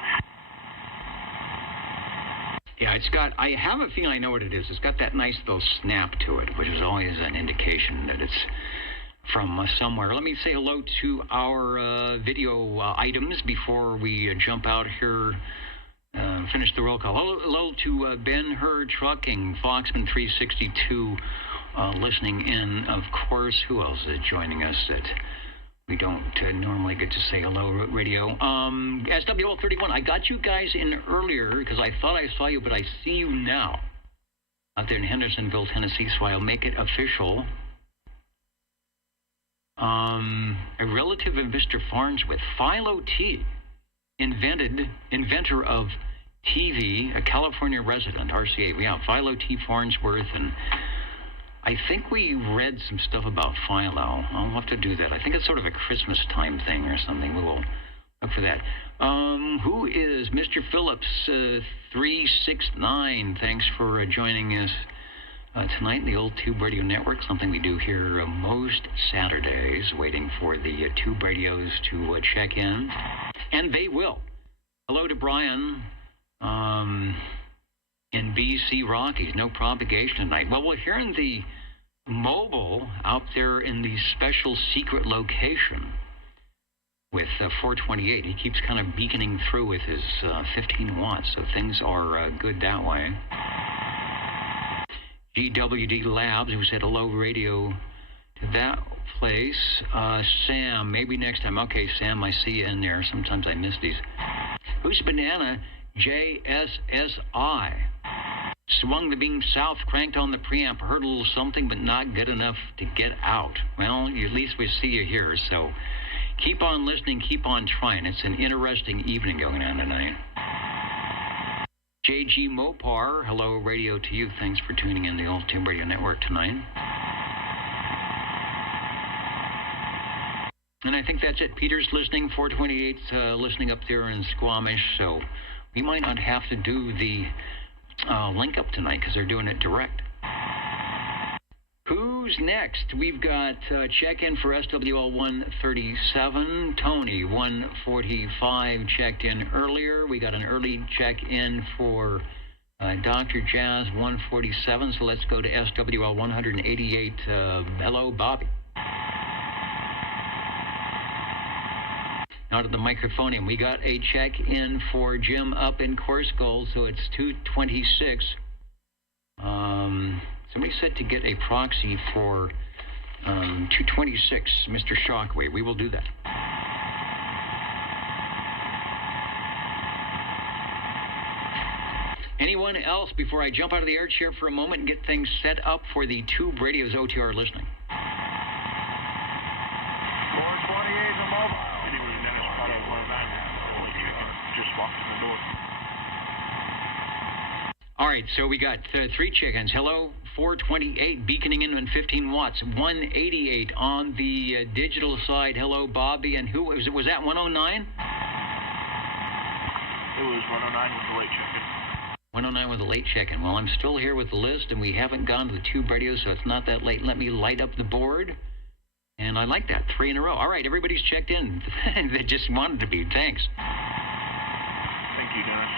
Yeah, it's got, I have a feeling I know what it is. It's got that nice little snap to it, which is always an indication that it's from somewhere. Let me say hello to our video items before we jump out here, finish the roll call. Hello to Ben Hur Trucking, Foxman 362. Listening in, of course. Who else is joining us that we don't normally get to say hello, radio? SWL 31, I got you guys in earlier because I thought I saw you, but I see you now out there in Hendersonville, Tennessee, so I'll make it official. A relative of Mr. Farnsworth, Philo T, inventor of TV, a California resident, RCA. Yeah, Philo T. Farnsworth, and I think we read some stuff about Philo. I'll have to do that. I think it's sort of a Christmas time thing or something. We will look for that. Who is Mr. Phillips 369? Thanks for joining us tonight in the Old Tube Radio Network, something we do here most Saturdays, waiting for the tube radios to check in. And they will. Hello to Brian. In BC Rockies, no propagation tonight. Well, we're hearing the mobile out there in the special secret location with 428. He keeps kind of beaconing through with his 15 watts, so things are good that way. GWD Labs, who said hello, radio to that place. Sam, maybe next time. Okay, Sam, I see you in there. Sometimes I miss these. Who's Banana? JSSI. Swung the beam south, cranked on the preamp, heard a little something, but not good enough to get out. Well, at least we see you here, so keep on listening, keep on trying. It's an interesting evening going on tonight. JG Mopar, hello, radio to you. Thanks for tuning in the Old Tube Radio Network tonight. And I think that's it. Peter's listening, 428's listening up there in Squamish, so we might not have to do the link up tonight because they're doing it direct. Who's next? We've got check-in for SWL 137. Tony, 145, checked in earlier. We got an early check-in for Dr. Jazz, 147. So let's go to SWL 188. Hello, Bobby. Out of the microphone, and we got a check-in for Jim up in Course Gold, so it's 226. Somebody said to get a proxy for 226, Mr. Shockwave. We will do that. Anyone else before I jump out of the air chair for a moment and get things set up for the Tube Radio's OTR listening? 428 in the mobile. Just walked in the door. All right, so we got 3 chickens. Hello, 428, beaconing in on 15 watts. 188 on the digital side. Hello, Bobby. And who was it? Was that 109? It was 109 with the late check-in. 109 with a late check-in. Well, I'm still here with the list, and we haven't gone to the Tube Radio, so it's not that late. Let me light up the board. And I like that. 3 in a row. All right, everybody's checked in. They just wanted to be. Thanks. Thank you, Dennis.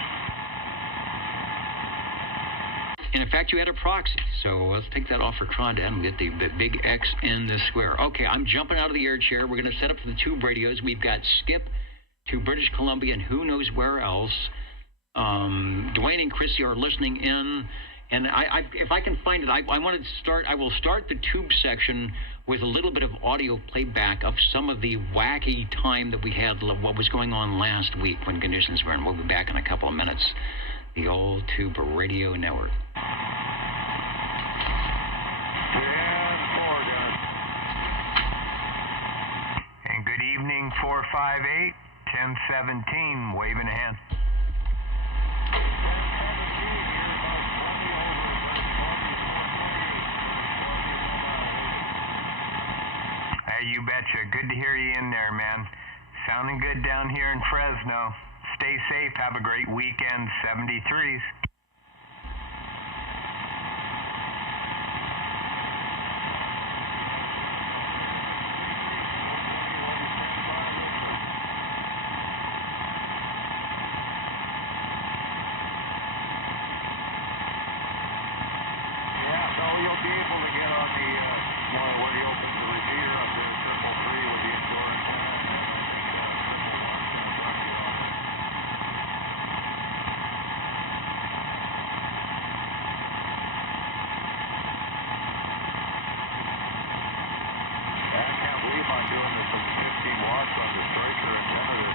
And in fact, you had a proxy. So let's take that off for Crawdad and get the big X in the square. Okay, I'm jumping out of the air chair. We're going to set up the Tube Radios. We've got Skip to British Columbia and who knows where else. Dwayne and Chrissy are listening in. And if I can find it, I wanted to start. I will start the Tube section with a little bit of audio playback of some of the wacky time that we had, what was going on last week when conditions were, and we'll be back in a couple of minutes. The Old Tube Radio Network. And good evening, 458, 1017, waving a hand. You betcha. Good to hear you in there, man. Sounding good down here in Fresno. Stay safe. Have a great weekend. 73s. Yeah, so you'll be able to get on the one where he opens the repeater up there, 333 with the indoor antenna, and then I think 111's going to drop you on it. I can't believe I'm doing this at 15 watts on the striker antenna there.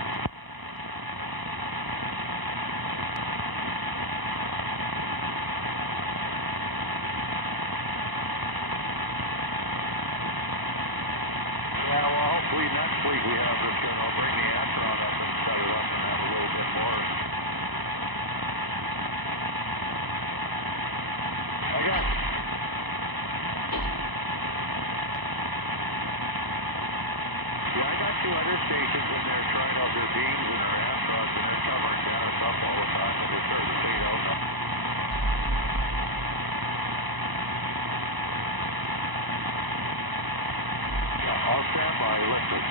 Yeah, well, hopefully next week we have this, and I'll bring the Acron up and set it up and have a little bit more. I got it. Yeah, I got 2 other stations in there trying out their beams and their Acrons, and they're covering Dennis up all the time, and they're starting to fade out now. I'll stand by, listen.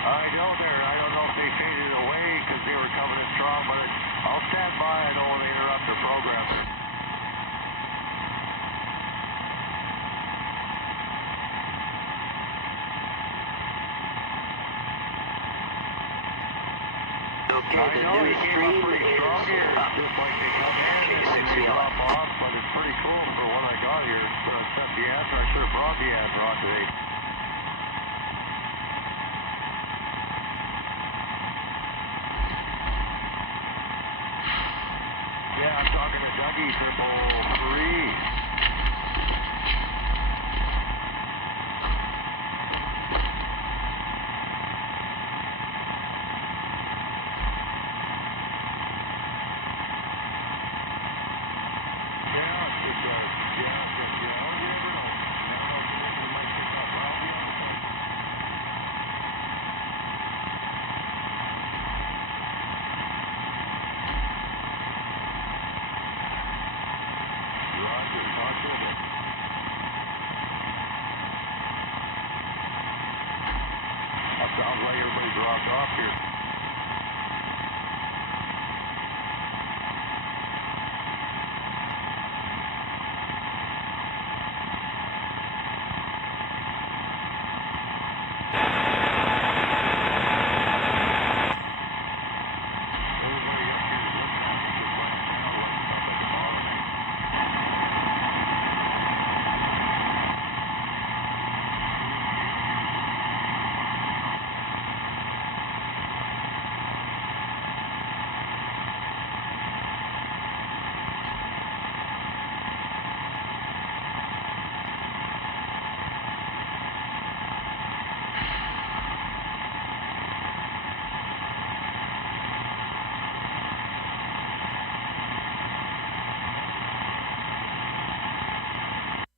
I don't know if they faded away because they were coming in strong, but I'll stand by. I don't want to interrupt their program there. Okay, the new stream is up. Just like they come in and they drop off, but it's pretty cool for when I got here. Except the answer, I should have brought the answer on today. Froggy 333. Sounds like everybody dropped off here.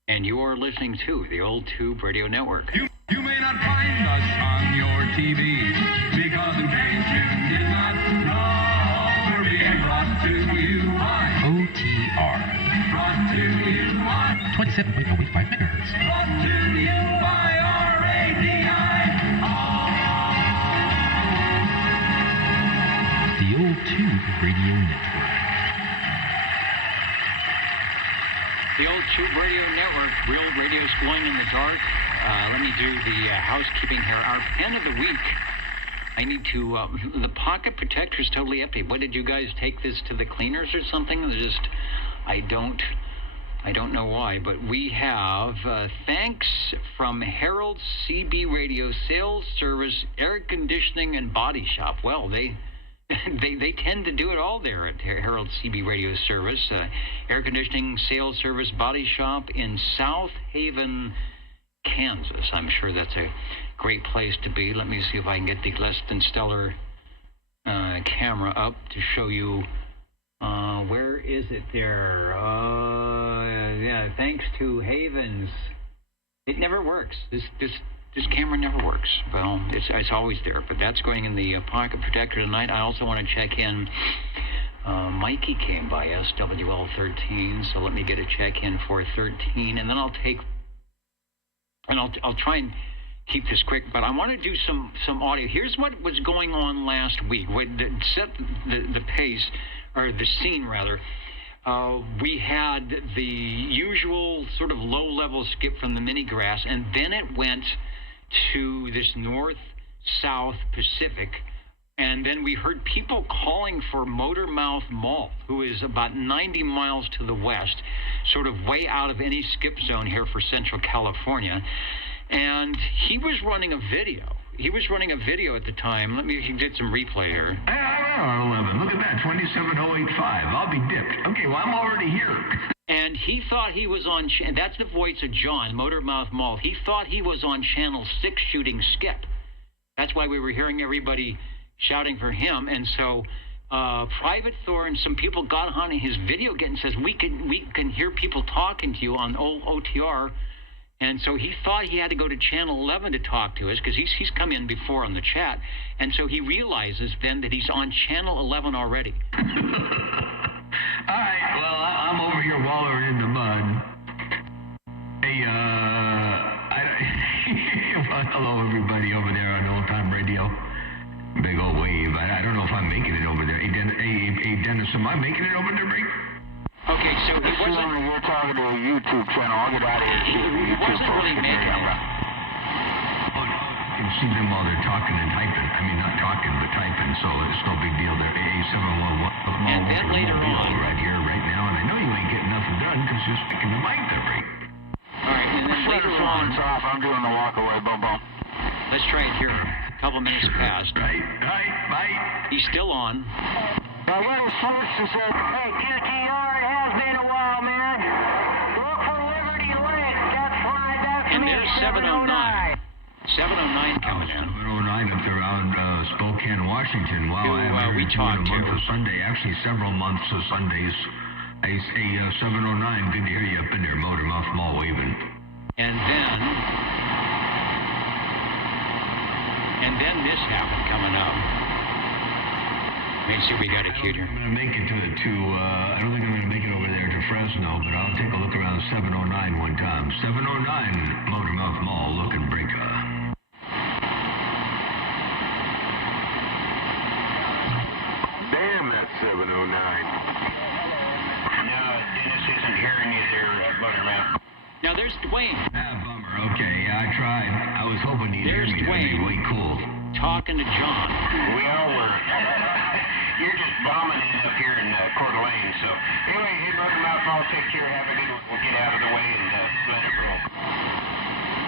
And you are listening to the Old Tube Radio Network. You may not find us on your TV, because in case you did not know, we're being brought to you by OTR. Brought to you by 27.085 megahertz. Brought to you by RADI. The Old Tube Radio Network. The Old Tube Radio Network, real radio's glowing in the dark. Let me do the housekeeping here. Our pen of the week. I need to, the pocket protector is totally empty. What, did you guys take this to the cleaners or something? I don't know why, but we have, thanks from Harold CB Radio Sales Service, Air Conditioning and Body Shop. Well, they tend to do it all there at Harold CB Radio Service. Air Conditioning Sales Service Body Shop in South Haven, Kansas. I'm sure that's a great place to be. Let me see if I can get the less than stellar camera up to show you. Where is it there? Yeah, thanks to Havens. It never works. This camera never works. Well, it's always there, but that's going in the pocket protector tonight. I also want to check in. Mikey came by SWL13, so let me get a check in for 13, and then I'll try and keep this quick. But I want to do some audio. Here's what was going on last week. Set the pace, or the scene rather. We had the usual sort of low-level skip from the mini grass, and then it went to this north-south Pacific, and then we heard people calling for Motormouth Mall, who is about 90 miles to the west, sort of way out of any skip zone here for Central California, and he was running a video. He was running a video at the time. Let me get some replay here. Hey, 11. Look at that, 27085. I'll be dipped. Okay, well, I'm already here. And he thought he was on, that's the voice of John, Motormouth Mall. He thought he was on Channel 6 shooting skip. That's why we were hearing everybody shouting for him. And so Private Thor and some people got on his video and says, we can hear people talking to you on OTR. And so he thought he had to go to Channel 11 to talk to us, because he's come in before on the chat. And so he realizes then that he's on Channel 11 already. All right, well, I'm over here wallowing in the mud. Hey, hello, everybody over there on Old Time Radio. Big old wave. I don't know if I'm making it over there. Hey, Dennis, am I making it over there, Rick? Okay, so he wasn't... You're talking to a YouTube channel. I'll get out of here. He wasn't really making it. Oh, no, you can see them while they're talking and typing. I mean, not talking, but typing, so it's no big deal. They're AA711. And then later on... Right here, right now, and I know you ain't getting nothing done because you're sticking the mic there, Rick. All right, and then later on... I'm doing the walk away. Boom, boom. Let's try it here. A couple minutes passed. Right. He's still on. I got a source that said, hey, QTR has It's been a while, man. Look for Liberty Link. That's And me, there's 709. 709 coming in. 709 up there around Spokane, Washington. Wow, I haven't we heard you in talked a month to. of Sunday. Actually, several months of Sundays. Hey, 709, good to hear you up in there, Motormouth Mall waving. And then this happened coming up. Let me see if we got a cue here. I'm going to make it I don't think I'm going to make it over there to Fresno, but I'll take a look around 709 one time. 709 Motormouth Mall looking breaker. Damn, that's 709. No, Dennis isn't hearing you there, Motormouth. Now there's Dwayne. Bummer. Okay, I tried. I was hoping he'd hear There's me. That'd be Dwayne way cool. talking to John. Well, you're just dominant up here in Coeur d'Alene, so anyway, hit Motormouth Mall, take care, have a good one. We'll get out of the way and let it roll.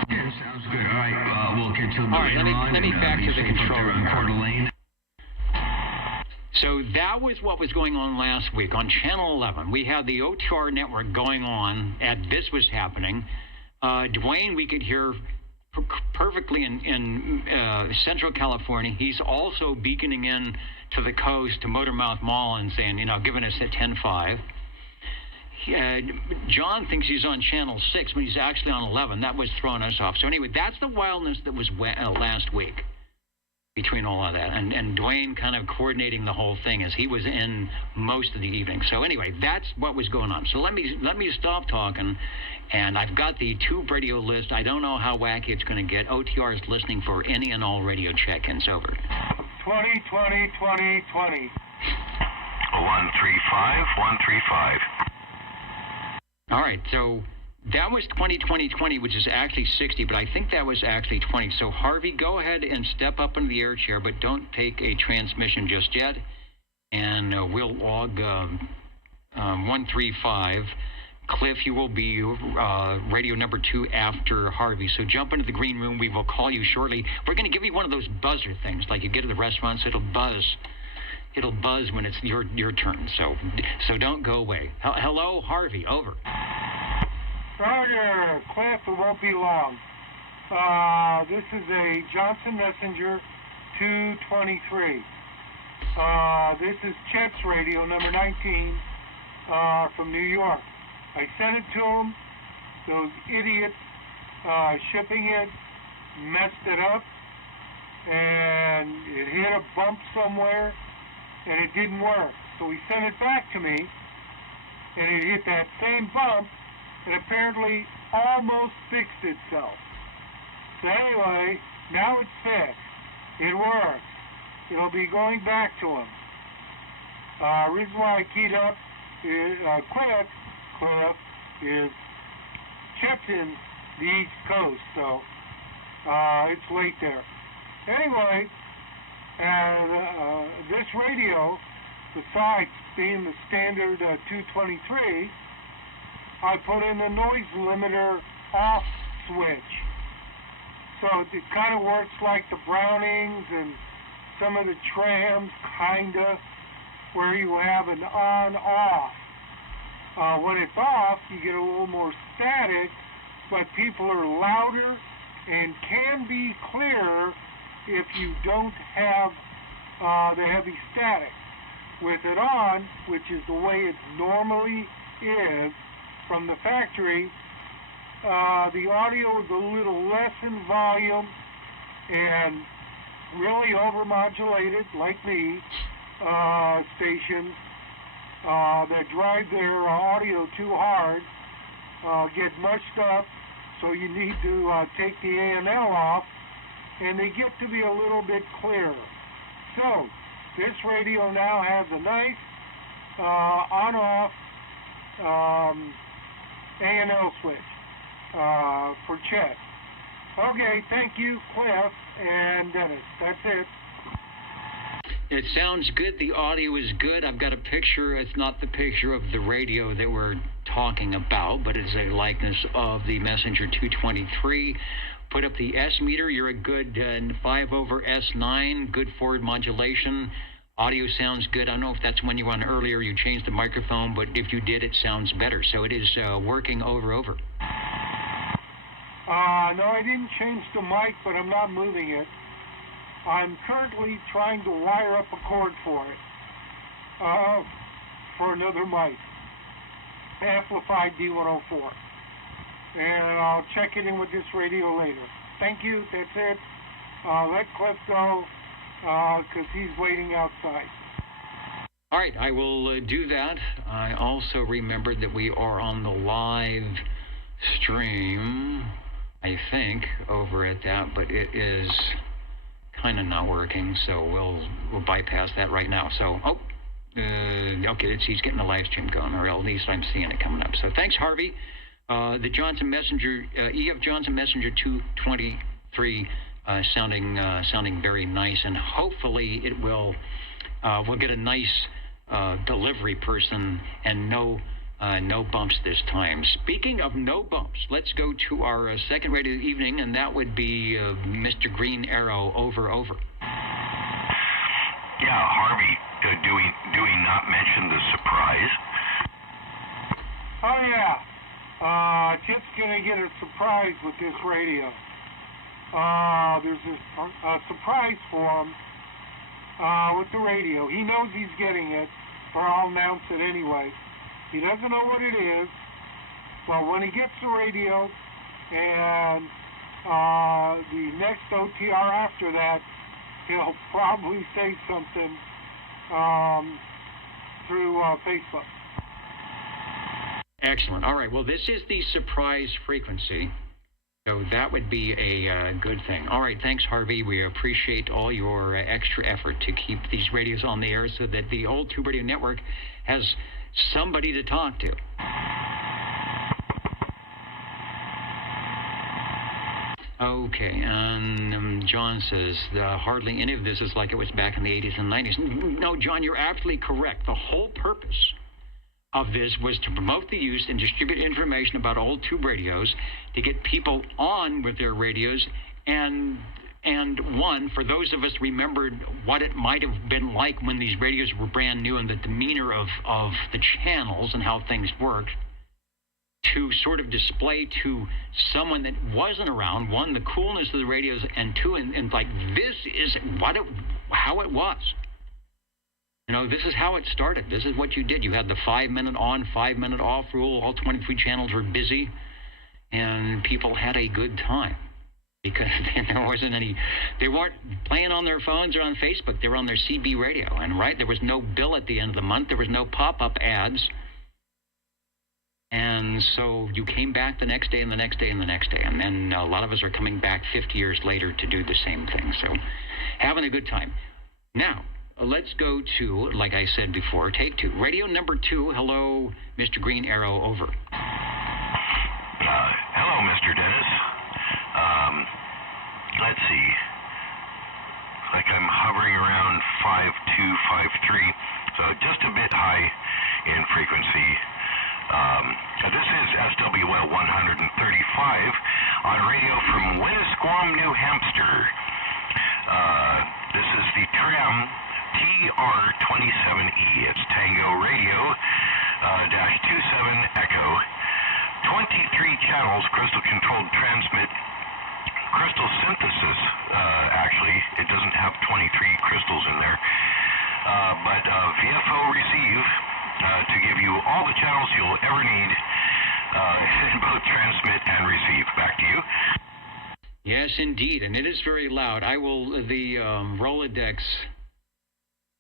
Yeah, sounds good. All right, we'll get to All right, later on. let me back be to the safe up control there room. in Coeur d'Alene. So that was what was going on last week on Channel 11. We had the OTR network going on, and this was happening. Dwayne, we could hear perfectly in Central California. He's also beaconing in to the coast to Motormouth Mall and saying, giving us a 10.5. John thinks he's on Channel 6, but he's actually on 11. That was throwing us off. So anyway, that's the wildness that was last week between all of that. And Dwayne kind of coordinating the whole thing as he was in most of the evening. So anyway, that's what was going on. So let me stop talking. And I've got the tube radio list. I don't know how wacky it's going to get. OTR is listening for any and all radio check-ins. Over. 20, 20, 20, 20. 135, 135. All right, so that was 20, 20, 20, which is actually 60, but I think that was actually 20. So, Harvey, go ahead and step up into the air chair, but don't take a transmission just yet. And we'll log 135. Cliff, you will be radio number 2 after Harvey. So jump into the green room. We will call you shortly. We're going to give you one of those buzzer things like you get at the restaurants. It'll buzz. It'll buzz when it's your turn. So don't go away. Hello, Harvey. Over. Roger. Cliff, it won't be long. This is a Johnson Messenger 223. This is Chet's radio, number 19, from New York. I sent it to them. Those idiots shipping it messed it up, and it hit a bump somewhere, and it didn't work. So he sent it back to me, and it hit that same bump, and apparently almost fixed itself. So anyway, now it's fixed. It works. It'll be going back to him. Reason why I keyed up is Cliff is Chet's in the East Coast, so it's late there. Anyway, and this radio, besides being the standard 223, I put in the noise limiter off switch. So it kind of works like the Brownings and some of the trams, kinda, where you have an on-off. When it's off, you get a little more static, but people are louder and can be clearer if you don't have the heavy static. With it on, which is the way it normally is from the factory, the audio is a little less in volume and really overmodulated, like me, stations that drive their audio too hard get mushed up, so you need to take the A&L off, and they get to be a little bit clearer. So, this radio now has a nice on-off A&L switch for Chet. Okay, thank you, Cliff and Dennis. That's it. It sounds good. The audio is good. I've got a picture. It's not the picture of the radio that we're talking about, but it's a likeness of the Messenger 223. Put up the S meter. You're a good 5 over S9. Good forward modulation. Audio sounds good. I don't know if that's when you were on earlier, you changed the microphone, but if you did, it sounds better. So it is working over. No, I didn't change the mic, but I'm not moving it. I'm currently trying to wire up a cord for it, for another mic, amplified D104. And I'll check it in with this radio later. Thank you, that's it. Let Cliff go, because he's waiting outside. All right, I will do that. I also remembered that we are on the live stream, I think, over at that, but it is kind of not working, so we'll bypass that right now. So, okay, he's getting the live stream going, or at least I'm seeing it coming up. So thanks, Harvey. The Johnson Messenger, EF Johnson Messenger 223, sounding very nice, and hopefully it will. We'll get a nice delivery person and no bumps this time. Speaking of no bumps, let's go to our second radio of the evening, and that would be Mr. Green Arrow. Over. Yeah, Harvey. Do we not mention the surprise? Oh yeah. Chip's gonna get a surprise with this radio. There's a surprise for him with the radio. He knows he's getting it, or I'll announce it anyway. He doesn't know what it is, but when he gets the radio and the next OTR after that, he'll probably say something through Facebook. Excellent. All right. Well, this is the surprise frequency, so that would be a good thing. All right. Thanks, Harvey. We appreciate all your extra effort to keep these radios on the air so that the Old Tube Radio Network has somebody to talk to. Okay, and John says, hardly any of this is like it was back in the 80s and 90s. No, John, you're absolutely correct. The whole purpose of this was to promote the use and distribute information about old tube radios, to get people on with their radios, and one, for those of us remembered what it might have been like when these radios were brand new and the demeanor of the channels and how things worked, to sort of display to someone that wasn't around, one, the coolness of the radios, and two, and like, this is how it was. You know, this is how it started. This is what you did. You had the 5-minute on, 5-minute off rule. All 23 channels were busy, and people had a good time because there wasn't any. They weren't playing on their phones or on Facebook. They were on their CB radio, and there was no bill at the end of the month. There was no pop-up ads, and so you came back the next day and the next day and the next day, and then a lot of us are coming back 50 years later to do the same thing. So, having a good time. Now, let's go to, like I said before, take two. Radio number 2, hello, Mr. Green Arrow, over. Hello, Mr. Dennis. Let's see. Like I'm hovering around 5253, so just a bit high in frequency. This is SWL 135 on radio from Winnisquam, New Hampshire. This is the Tram TR27E. It's Tango Radio, -27 Echo. 23 channels, crystal controlled transmit, crystal synthesis. Actually, it doesn't have 23 crystals in there. But VFO receive to give you all the channels you'll ever need in both transmit and receive. Back to you. Yes, indeed, and it is very loud. The Rolodex,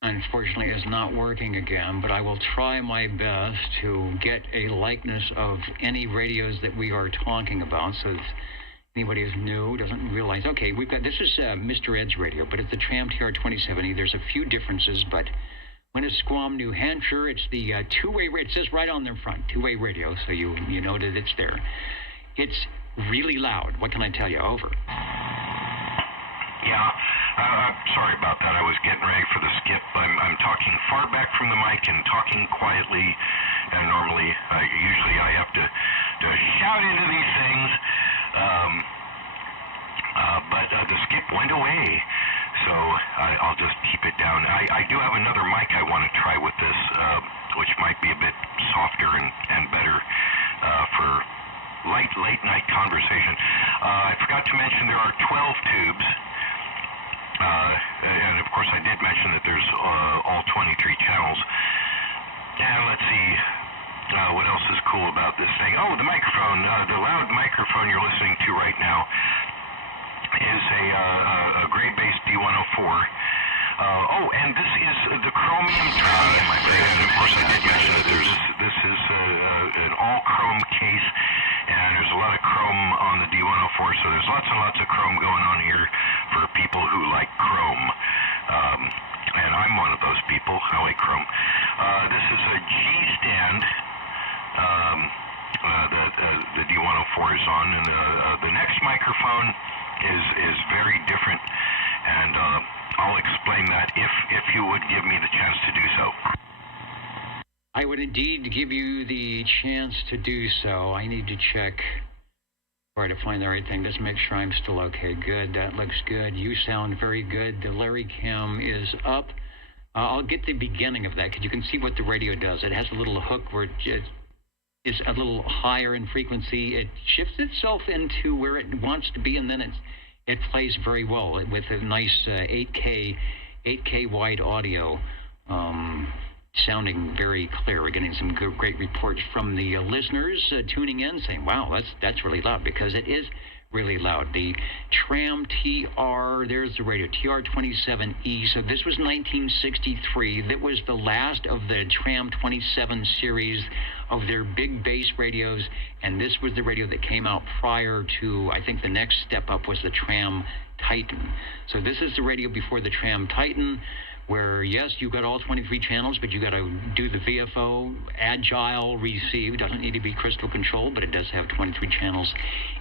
unfortunately, is not working again, but I will try my best to get a likeness of any radios that we are talking about, so that anybody who's new doesn't realize. Okay, this is Mr. Ed's radio, but it's the Tram TR27E. There's a few differences, but Winnisquam, New Hampshire, it's the two-way radio. It says right on their front, two-way radio, so you know that it's there. It's really loud. What can I tell you? Over. Yeah, sorry about that. I was getting ready for the skip. I'm talking far back from the mic and talking quietly, and normally, usually I have to shout into these things, but the skip went away. So I'll just keep it down. I do have another mic I want to try with this, which might be a bit softer and better for late night conversation. I forgot to mention there are 12 tubes. And of course I did mention that there's all 23 channels. And let's see, what else is cool about this thing? Oh, the microphone, the loud microphone you're listening to right now is a grade-based D104. Oh, and this is the chromium tram. And of course I did mention that this is an all-chrome case, and there's a lot of chrome on the D104, so there's lots and lots of chrome going on here for people who like chrome. And I'm one of those people. I like chrome. This is a G stand that the D104 is on, and the next microphone is very different, and I'll explain that if you would give me the chance to do so. I would indeed give you the chance to do so. I need to check, try to find the right thing. Just make sure I'm still okay. Good, that looks good. You sound very good. The Larry cam is up. I'll get the beginning of that because you can see what the radio does. It has a little hook where it is a little higher in frequency. It shifts itself into where it wants to be, and then it plays very well with a nice 8K wide audio, sounding very clear. We're getting some great reports from the listeners tuning in, saying, "Wow, that's really loud," because it is really loud. The Tram TR, there's the radio, TR27E. So this was 1963. That was the last of the Tram 27 series of their big bass radios, and this was the radio that came out prior to, I think the next step up was the Tram Titan. So this is the radio before the Tram Titan, where, yes, you got all 23 channels, but you got to do the VFO, agile receive. Doesn't need to be crystal control, but it does have 23 channels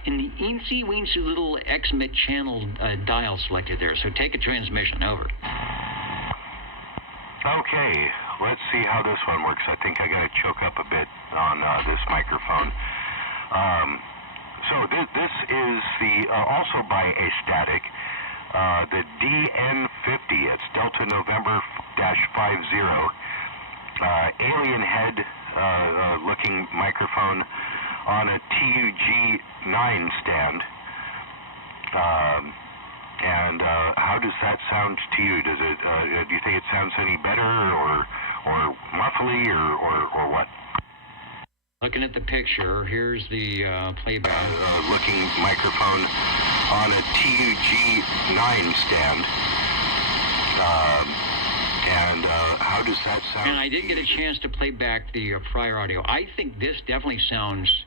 in the eensy-weensy little XMIT channel dial selected there. So take a transmission, over. Okay, let's see how this one works. I think I got to choke up a bit on this microphone. So this is the also by a static. The DN50, it's Delta November -50, alien head looking microphone on a TUG9 stand. And how does that sound to you? Does it? Do you think it sounds any better, or muffly, or what? Looking at the picture, here's the playback. Looking microphone on a TUG9 stand. And how does that sound? And I did get a chance to play back the prior audio. I think this definitely sounds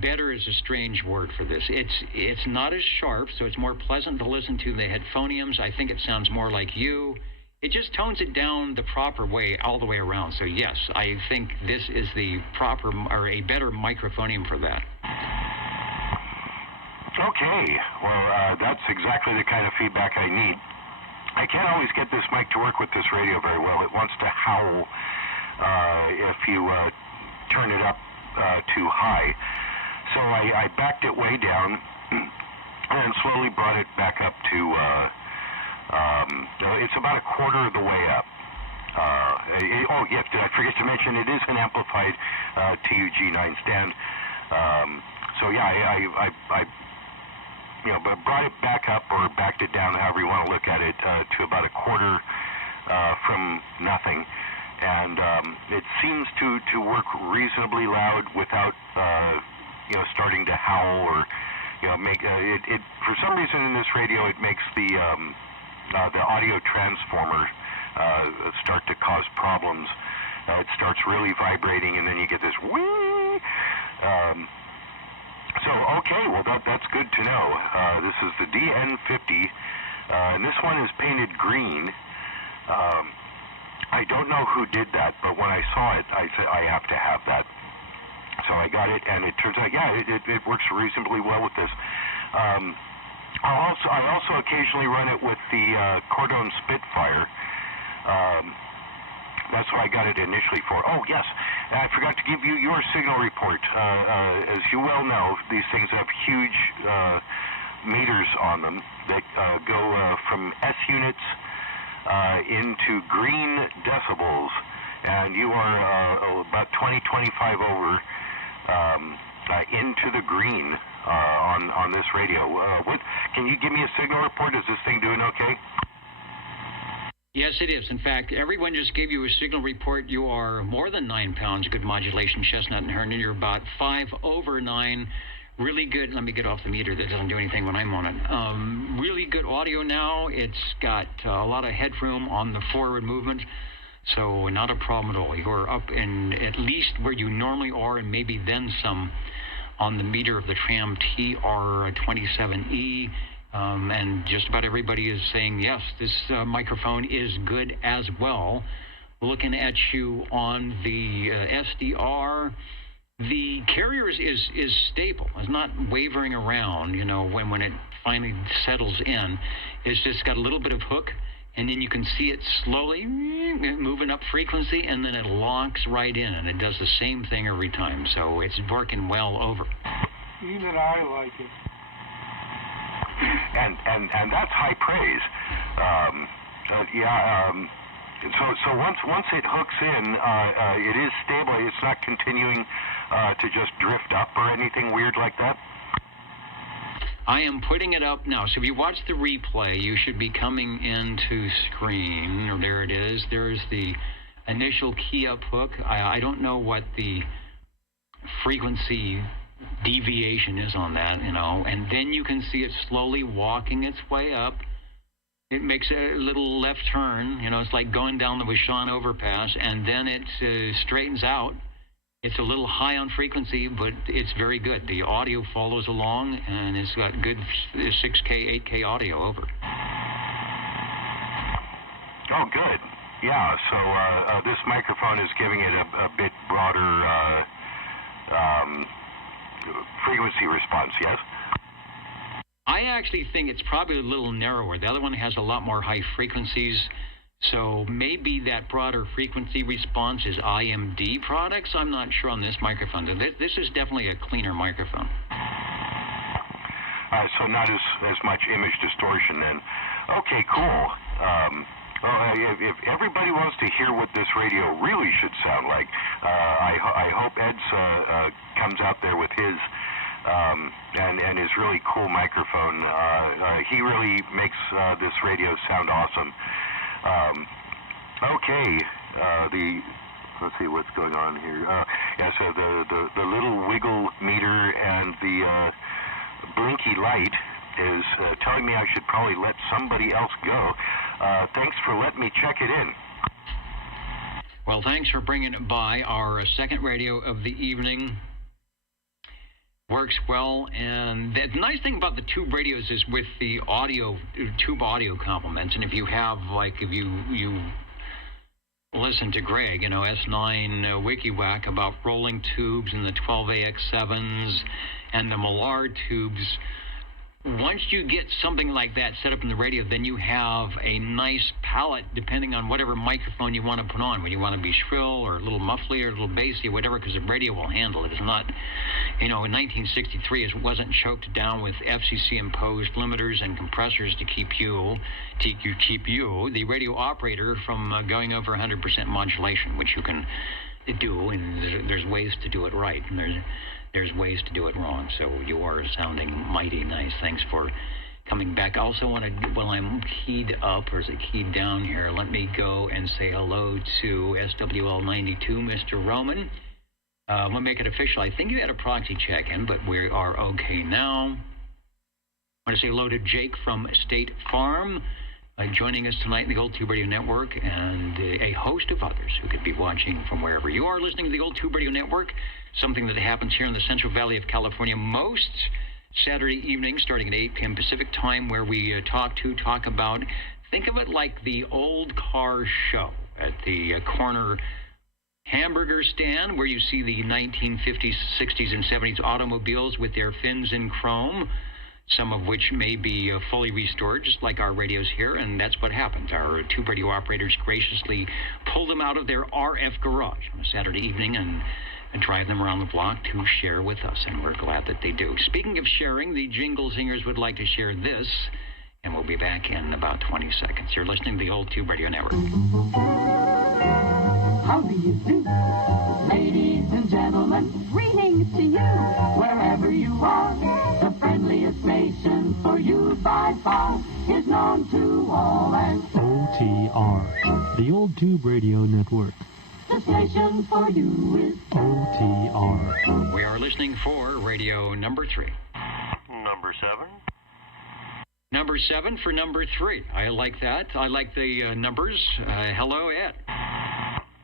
better is a strange word for this. It's not as sharp, so it's more pleasant to listen to the headphoniums. I think it sounds more like you. It just tones it down the proper way all the way around. So yes, I think this is the proper or a better microphonium for that. Okay, well, that's exactly the kind of feedback I need. I can't always get this mic to work with this radio very well. It wants to howl if you turn it up too high. So I backed it way down and slowly brought it back up to, it's about a quarter of the way up. Oh, yes, did I forget to mention it is an amplified TUG9 stand. So yeah, I brought it back up, or backed it down, however you want to look at it, to about a quarter from nothing. And it seems to work reasonably loud without, starting to howl or, make it. For some reason in this radio, it makes the audio transformer start to cause problems. It starts really vibrating, and then you get this whee. So okay, well that's good to know. This is the DN50, and this one is painted green. I don't know who did that, but when I saw it, I said I have to have that. So I got it, and it turns out, yeah, it works reasonably well with this. I also occasionally run it with the Cordon Spitfire. That's what I got it initially for. Oh, yes, I forgot to give you your signal report. As you well know, these things have huge meters on them that go from S units into green decibels, and you are about 20-25 over into the green on this radio. Can you give me a signal report? Is this thing doing okay? Yes, it is. In fact, everyone just gave you a signal report. You are more than 9 pounds, good modulation, chestnut and Herndon. You're about 5 over 9. Really good. Let me get off the meter. That doesn't do anything when I'm on it. Really good audio now. It's got a lot of headroom on the forward movement, so not a problem at all. You're up in at least where you normally are, and maybe then some on the meter of the Tram TR27E. And just about everybody is saying, yes, this microphone is good as well. Looking at you on the SDR, the carrier is stable. It's not wavering around, you know, when it finally settles in. It's just got a little bit of hook, and then you can see it slowly moving up frequency, and then it locks right in, and it does the same thing every time. So it's working well over. Even I like it. And that's high praise. So once it hooks in, it is stable. It's not continuing to just drift up or anything weird like that. I am putting it up now. So if you watch the replay, you should be coming into screen. Or there it is. There's the initial key up hook. I don't know what the frequency deviation is on that, you know, and then you can see it slowly walking its way up. It makes a little left turn, you know, it's like going down the Wishon overpass, and then it straightens out. It's a little high on frequency, but it's very good. The audio follows along, and it's got good 6K, 8K audio over. Oh, good. Yeah, so this microphone is giving it a bit broader frequency response, yes? I actually think it's probably a little narrower. The other one has a lot more high frequencies, so maybe that broader frequency response is IMD products. I'm not sure on this microphone. This is definitely a cleaner microphone. So not as much image distortion then. Okay, cool. If everybody wants to hear what this radio really should sound like, I hope Ed's comes out there with his and his really cool microphone. He really makes this radio sound awesome. Let's see what's going on here. So the little wiggle meter and the blinky light is telling me I should probably let somebody else go. Thanks for letting me check it in. Well, thanks for bringing it by. Our second radio of the evening works well, and the nice thing about the tube radios is with the audio, tube audio complements, and if you have, like, if you listen to Greg, you know, S9 WikiWhack about rolling tubes and the 12AX7s and the Millard tubes, once you get something like that set up in the radio, then you have a nice palette depending on whatever microphone you want to put on. When you want to be shrill or a little muffly or a little bassy or whatever, because the radio will handle it. It's not, you know, in 1963 it wasn't choked down with FCC imposed limiters and compressors to keep you, the radio operator, from going over 100% modulation, which you can do, and there's ways to do it right, and there's ways to do it wrong. So you are sounding mighty nice. Thanks for coming back. I also want to, while I'm keyed up, or is it keyed down here, let me go and say hello to SWL92, Mr. Roman. We'll make it official. I think you had a proxy check-in, but we are okay now. I want to say hello to Jake from State Farm, joining us tonight in the Gold Tube Radio Network, and a host of others who could be watching from wherever you are listening to the Gold Tube Radio Network, something that happens here in the Central Valley of California most Saturday evenings starting at 8 p.m. Pacific time, where we talk about, think of it like the old car show at the corner hamburger stand where you see the 1950s, 60s, and 70s automobiles with their fins in chrome, some of which may be fully restored, just like our radios here, and that's what happens. Our tube radio operators graciously pull them out of their RF garage on a Saturday evening and drive them around the block to share with us, and we're glad that they do. Speaking of sharing, the Jingle Singers would like to share this, and we'll be back in about 20 seconds. You're listening to the Old Tube Radio Network. How do you do? Ladies and gentlemen, greetings to you. Wherever you are, the friendliest nation for you by far is known to all and OTR, the Old Tube Radio Network. the station for you is OTR. We are listening for radio number 3. Number 7. Number 7 for number 3. I like that. I like the numbers. Hello, Ed.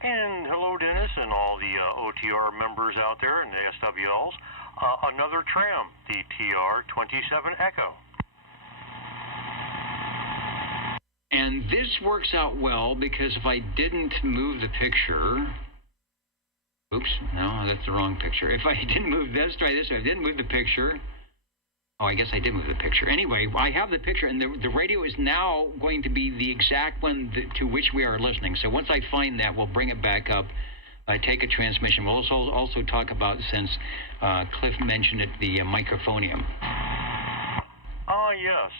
And hello, Dennis, and all the OTR members out there and the SWLs. Another tram, the TR27 Echo. And this works out well because if I didn't move the picture... Oops, no, that's the wrong picture. If I didn't move this, try this. If I didn't move the picture... Oh, I guess I did move the picture. Anyway, I have the picture, and the radio is now going to be the exact one to which we are listening. So once I find that, we'll bring it back up, take a transmission. We'll also talk about, since Cliff mentioned it, the microphonium. Yes,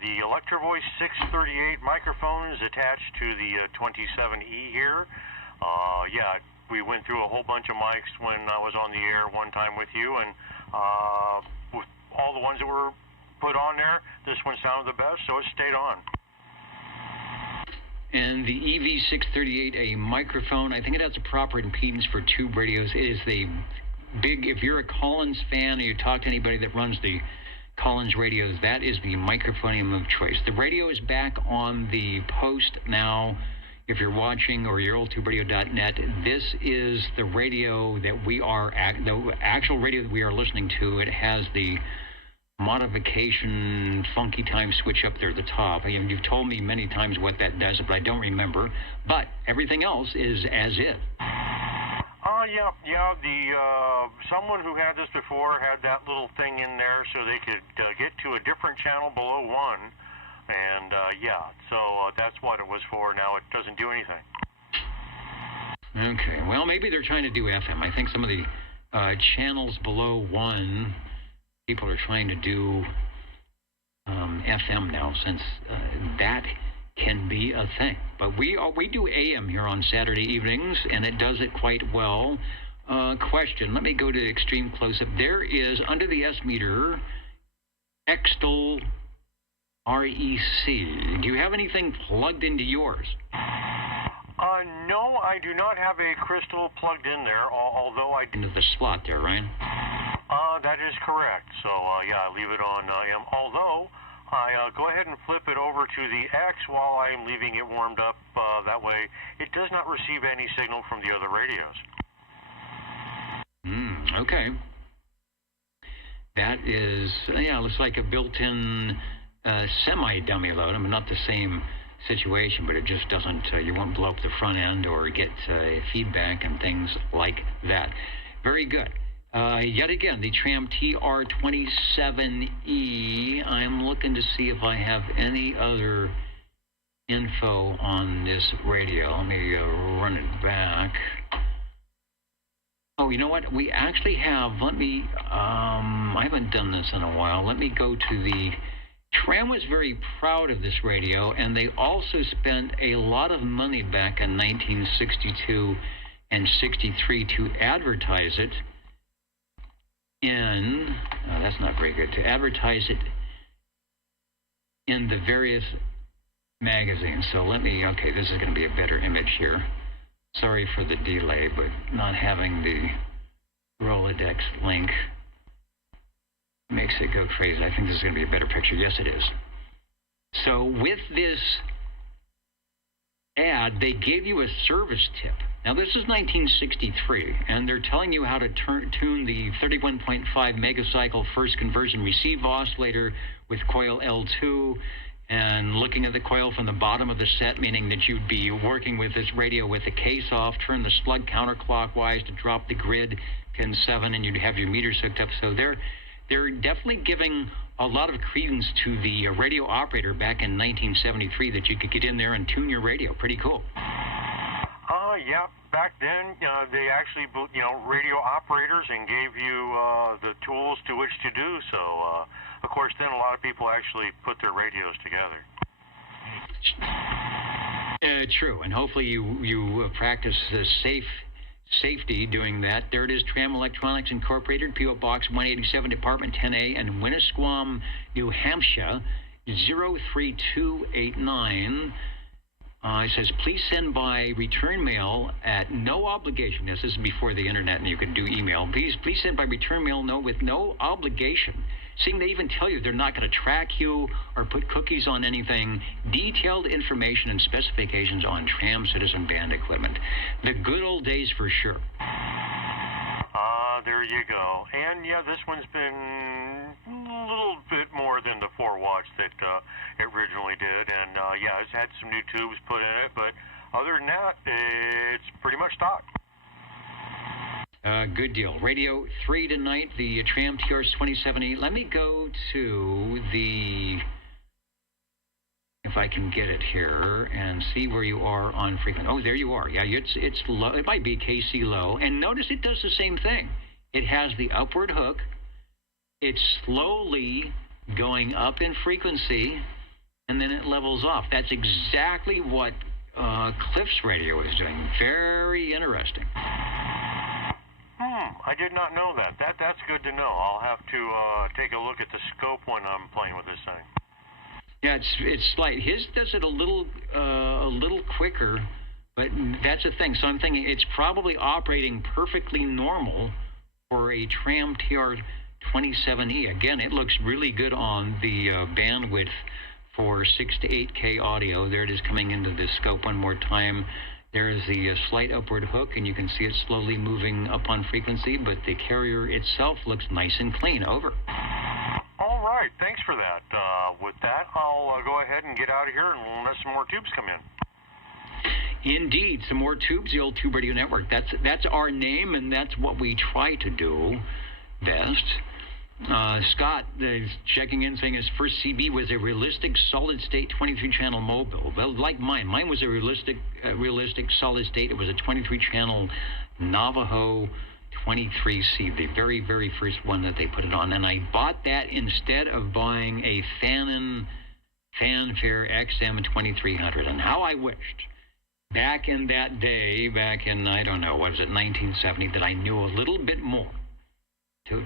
the Electro Voice 638 microphone is attached to the 27E here. Yeah, we went through a whole bunch of mics when I was on the air one time with you, and with all the ones that were put on there, this one sounded the best, so it stayed on. And the EV638, a microphone, I think it has a proper impedance for tube radios. It is the big, if you're a Collins fan or you talk to anybody that runs the Collins radios, that is the microphonium of choice. The radio is back on the post now. If you're watching, or your oldtuberadio.net, this is the radio that we are, the actual radio that we are listening to. It has the modification funky time switch up there at the top. You've told me many times what that does, but I don't remember. But everything else is as is. Yeah. The someone who had this before had that little thing in there so they could get to a different channel below 1. And, so that's what it was for. Now it doesn't do anything. Okay, well, maybe they're trying to do FM. I think some of the channels below 1, people are trying to do FM now, since that can be a thing. But we do AM here on Saturday evenings, and it does it quite well. Question, let me go to extreme close-up. There is, under the S meter, Extel REC. Do you have anything plugged into yours? No, I do not have a crystal plugged in there, although I... Into the slot there, Ryan? That is correct. So, I leave it on M. Although, I go ahead and flip it over to the X while I'm leaving it warmed up. That way, it does not receive any signal from the other radios. Okay. That is, looks like a built-in semi-dummy load. I mean, not the same situation, but it just doesn't, you won't blow up the front end or get feedback and things like that. Very good. Yet again, the Tram TR27E. I'm looking to see if I have any other info on this radio. Let me run it back. Oh, you know what? We actually have, I haven't done this in a while. Let me go to the... Tram was very proud of this radio, and they also spent a lot of money back in 1962 and 63 to advertise it in, that's not very good, to advertise it in the various magazines. So okay, this is going to be a better image here. Sorry for the delay, but not having the Rolodex link makes it go crazy. I think this is going to be a better picture. Yes, it is. So with this ad, they gave you a service tip. Now, this is 1963, and they're telling you how to tune the 31.5 megacycle first conversion receive oscillator with coil L2, and looking at the coil from the bottom of the set, meaning that you'd be working with this radio with the case off, turn the slug counterclockwise to drop the grid, pin 7, and you'd have your meters hooked up. So they're definitely giving a lot of credence to the radio operator back in 1973 that you could get in there and tune your radio. Pretty cool. Yeah. Back then, they actually, radio operators and gave you the tools to which to do so. Of course, then a lot of people actually put their radios together. True, and hopefully you practice safety doing that. There it is, Tram Electronics Incorporated, P.O. Box 187, Department 10A, and Winnisquam, New Hampshire, 03289. It says, please send by return mail at no obligation. This is before the internet and you could do email. Please send by return mail with no obligation. Seeing they even tell you they're not going to track you or put cookies on anything. Detailed information and specifications on Tram Citizen band equipment. The good old days for sure. There you go. And yeah, this one's been a little bit more than the 4 watts that it originally did. And yeah, it's had some new tubes put in it, but other than that, it's pretty much stock. Good deal. Radio 3 tonight, the Tram TR27E. Let me go to the, if I can get it here, and see where you are on frequency. Oh, there you are. Yeah, it's low. It might be KC low. And notice it does the same thing. It has the upward hook. It's slowly going up in frequency, and then it levels off. That's exactly what Cliff's radio is doing. Very interesting. I did not know that. That's good to know. I'll have to take a look at the scope when I'm playing with this thing. Yeah, it's slight. His does it a little quicker, but that's the thing. So I'm thinking it's probably operating perfectly normal for a Tram TR27E. Again, it looks really good on the bandwidth for 6 to 8K audio. There it is coming into the scope one more time. There's the slight upward hook, and you can see it slowly moving up on frequency, but the carrier itself looks nice and clean. Over. All right, thanks for that. With that, I'll go ahead and get out of here and let some more tubes come in. Indeed, some more tubes, the old Tube Radio Network. That's our name, and that's what we try to do best. Scott is checking in, saying his first CB was a realistic solid-state 23-channel mobile. Well, like mine. Mine was a realistic solid-state. It was a 23-channel Navajo 23C, the very, very first one that they put it on. And I bought that instead of buying a Fanfare XM2300. And how I wished, back in that day, back in, I don't know, what was it, 1970, that I knew a little bit more.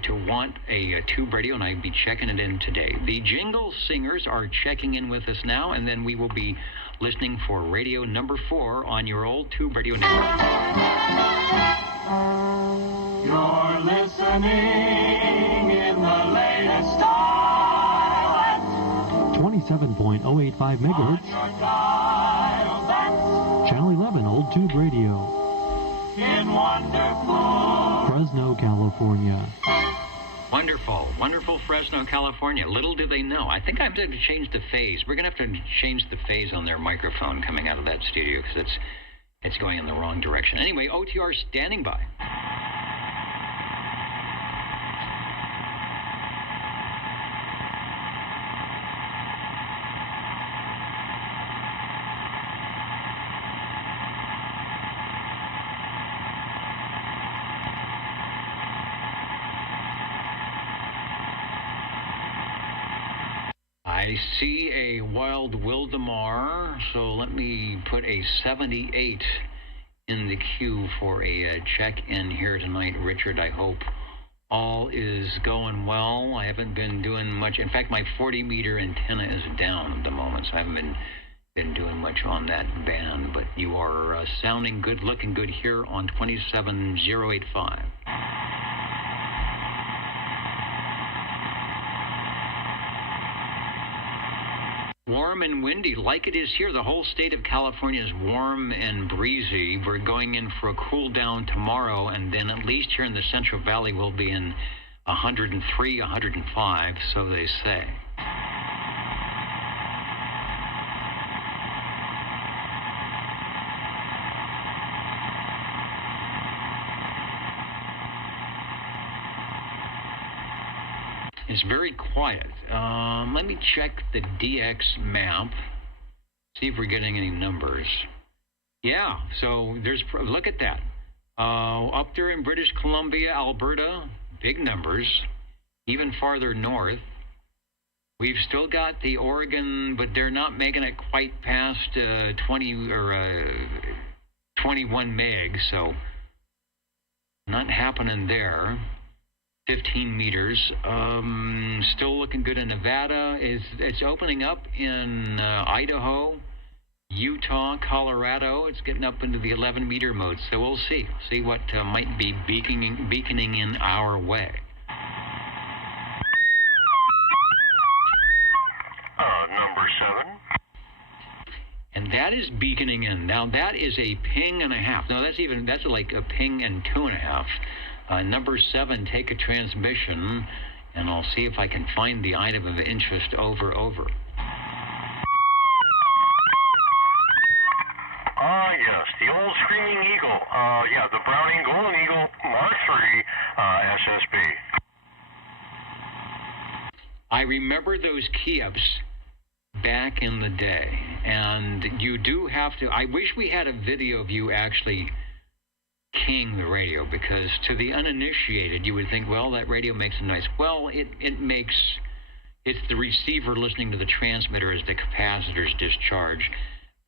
To want a tube radio, and I'd be checking it in today. The Jingle Singers are checking in with us now, and then we will be listening for radio number 4 on your old Tube Radio Network. You're listening in the latest style. 27.085 megahertz. Channel 11, Old Tube Radio. In wonderful Fresno, California. Wonderful Fresno, California. Little do they know. I think I'm going to change the phase. We're going to have to change the phase on their microphone coming out of that studio because it's going in the wrong direction. Anyway, OTR standing by. I see a Wild Wildemar, so let me put a 78 in the queue for a check-in here tonight. Richard, I hope all is going well. I haven't been doing much. In fact, my 40-meter antenna is down at the moment, so I haven't been doing much on that band. But you are sounding good, looking good here on 27085. Warm and windy, like it is here. The whole state of California is warm and breezy. We're going in for a cool down tomorrow, and then at least here in the Central Valley we'll be in 103, 105, so they say. It's very quiet. Let me check the DX map, see if we're getting any numbers. Yeah, so look at that. Up there in British Columbia, Alberta, big numbers. Even farther north, we've still got the Oregon, but they're not making it quite past 20 or 21 megs, so not happening there. 15 meters. Still looking good in Nevada. It's opening up in Idaho, Utah, Colorado. It's getting up into the 11-meter mode, so we'll see what might be beaconing in our way. Number 7. And that is beaconing in. Now that is a ping and a half. No, that's like a ping and 2.5. Number 7, take a transmission, and I'll see if I can find the item of interest over. Yes, the old Screaming Eagle. Yeah, the Browning Golden Eagle Mark III SSB. I remember those Kievs back in the day, and you do have to. I wish we had a video of you actually king the radio, because to the uninitiated, you would think, well, that radio makes a nice. Well, it's the receiver listening to the transmitter as the capacitors discharge.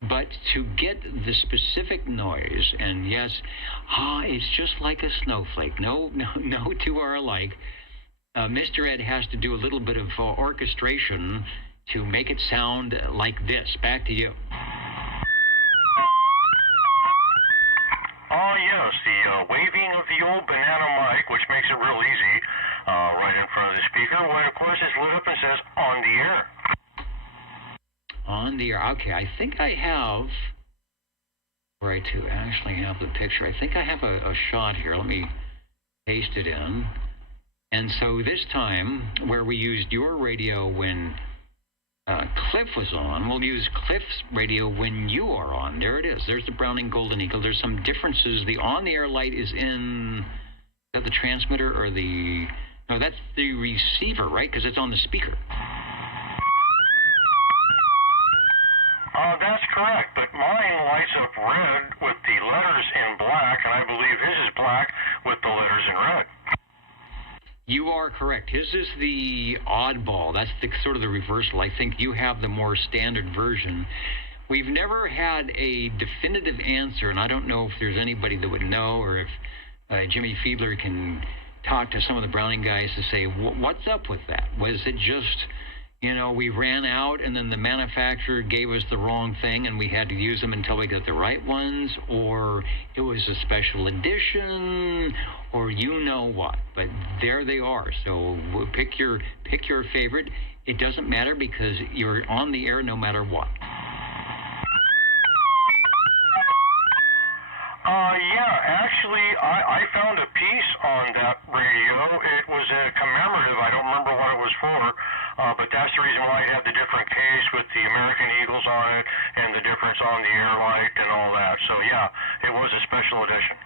But to get the specific noise, and yes, it's just like a snowflake. No two are alike. Mr. Ed has to do a little bit of orchestration to make it sound like this. Back to you. Yes, the waving of the old banana mic, which makes it real easy, right in front of the speaker, when, of course, it's lit up and says, on the air. On the air. Okay, I think I have, where to actually have the picture. I think I have a shot here. Let me paste it in. And so this time, where we used your radio when Cliff was on, we'll use Cliff's radio when you are on. There it is. There's the Browning Golden Eagle. There's some differences. The on-the-air light is in, is that the transmitter or the, no, that's the receiver, right? Because it's on the speaker. That's correct, but mine lights up red with the letters in black, and I believe his is black with the letters in red. You are correct. His is the oddball. That's the sort of the reversal. I think you have the more standard version. We've never had a definitive answer, and I don't know if there's anybody that would know, or if Jimmy Fiedler can talk to some of the Browning guys to say, what's up with that? Was it just, we ran out and then the manufacturer gave us the wrong thing and we had to use them until we got the right ones, or it was a special edition, or you know what? But there they are. So pick your favorite. It doesn't matter because you're on the air no matter what. Yeah, actually, I found a piece on that radio. It was a commemorative. I don't remember what it was for, but that's the reason why it had the different case with the American Eagles on it and the difference on the air light and all that. So, yeah, it was a special edition.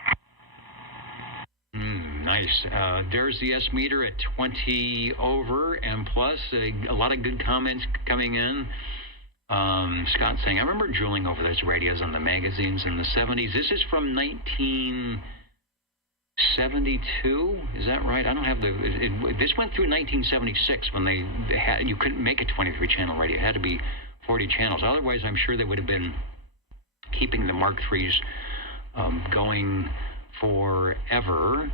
Nice. There's the S meter at 20 over and plus. A lot of good comments coming in. Scott saying, I remember drooling over those radios on the magazines in the 70s. This is from 1972. Is that right? I don't have this went through 1976 when you couldn't make a 23-channel radio. It had to be 40 channels. Otherwise, I'm sure they would have been keeping the Mark IIIs going forever.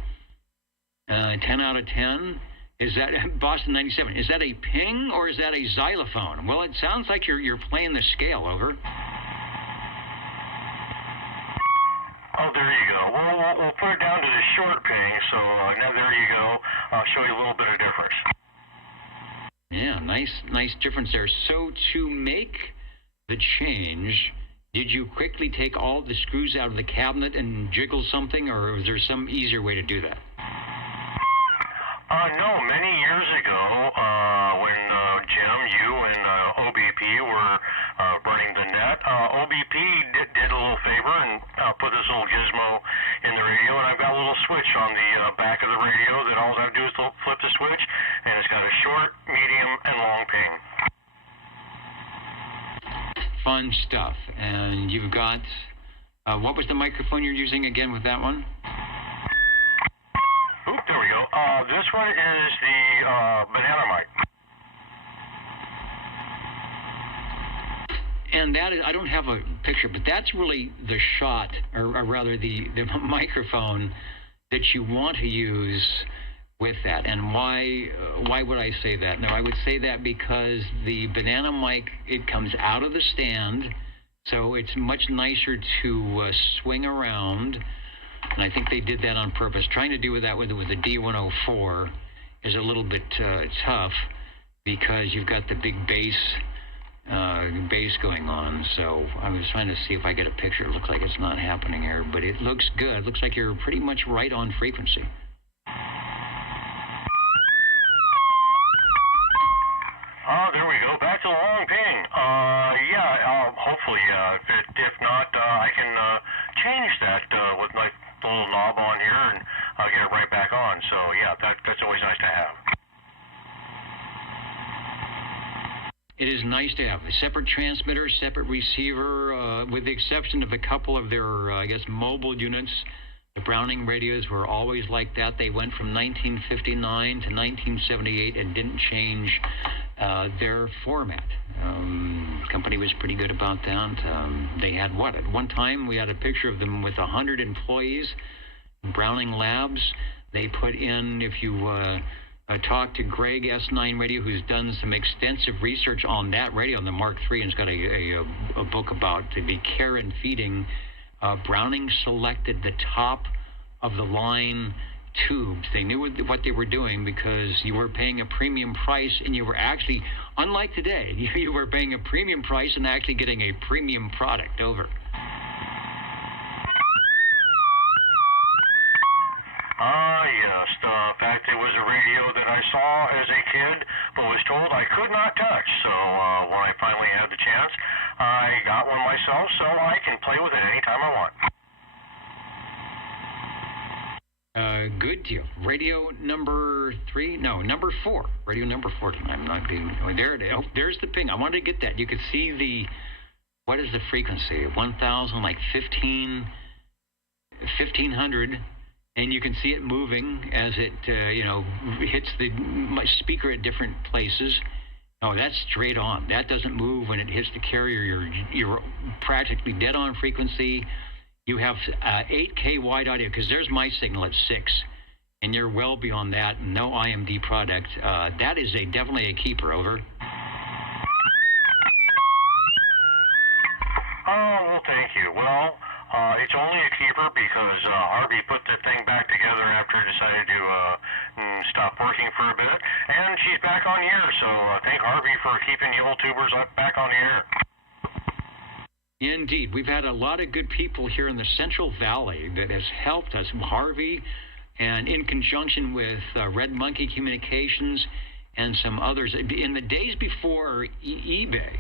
10 out of 10. Is that Boston 97? Is that a ping or is that a xylophone? Well, it sounds like you're playing the scale. Over. Oh, there you go. We'll put it down to the short ping. So now there you go. I'll show you a little bit of difference. Yeah, nice difference there. So to make the change, did you quickly take all the screws out of the cabinet and jiggle something, or was there some easier way to do that? No, many years ago, when Jim, you, and OBP were running the net, OBP did a little favor and put this little gizmo in the radio, and I've got a little switch on the back of the radio that all I have to do is flip the switch, and it's got a short, medium, and long ping. Fun stuff. And you've got What was the microphone you're using again with that one? Oop, there we go. This one is the banana mic. And that is, I don't have a picture, but that's really the shot, or rather the microphone that you want to use with that. And why would I say that? No, I would say that because the banana mic, it comes out of the stand, so it's much nicer to swing around. And I think they did that on purpose. Trying to do that with the D104 is a little bit tough because you've got the big bass going on. So I was trying to see if I get a picture. It looks like it's not happening here, but it looks good. It looks like you're pretty much right on frequency. Oh, there we go. Back to the long ping. Hopefully, if not, I can change that with my little knob on here, and I'll get it right back on. So, yeah, that's always nice to have. It is nice to have a separate transmitter, separate receiver, with the exception of a couple of their, I guess, mobile units. The Browning radios were always like that. They went from 1959 to 1978 and didn't change their format. The company was pretty good about that. They had what? At one time, we had a picture of them with 100 employees. Browning Labs, they put in, if you talk to Greg S9 Radio, who's done some extensive research on that radio, on the Mark III, and has got a book about the care and feeding. Browning selected the top of the line tubes. They knew what they were doing because you were paying a premium price, and you were actually, unlike today, you were paying a premium price and actually getting a premium product. Over. Yes. In fact, it was a radio that I saw as a kid, but was told I could not touch. So when I finally had the chance, I got one myself, so I can play with it anytime I want. Good deal. Radio number 3? No, number 4. Radio number 4. I'm not being... Oh, there it is. Oh, there's the ping. I wanted to get that. You could see the... What is the frequency? 1,000, like 1,500. And you can see it moving as it, hits the speaker at different places. Oh, that's straight on. That doesn't move when it hits the carrier. You're practically dead on frequency. You have 8K wide audio, because there's my signal at 6, and you're well beyond that. No IMD product. That is definitely a keeper. Over. Oh, well, thank you. Well, it's only a keeper because Harvey put the thing back together after it decided to stop working for a bit, and she's back on the air. So thank Harvey for keeping the old tubers back on the air. Indeed. We've had a lot of good people here in the Central Valley that has helped us. Harvey, and in conjunction with Red Monkey Communications and some others. In the days before eBay,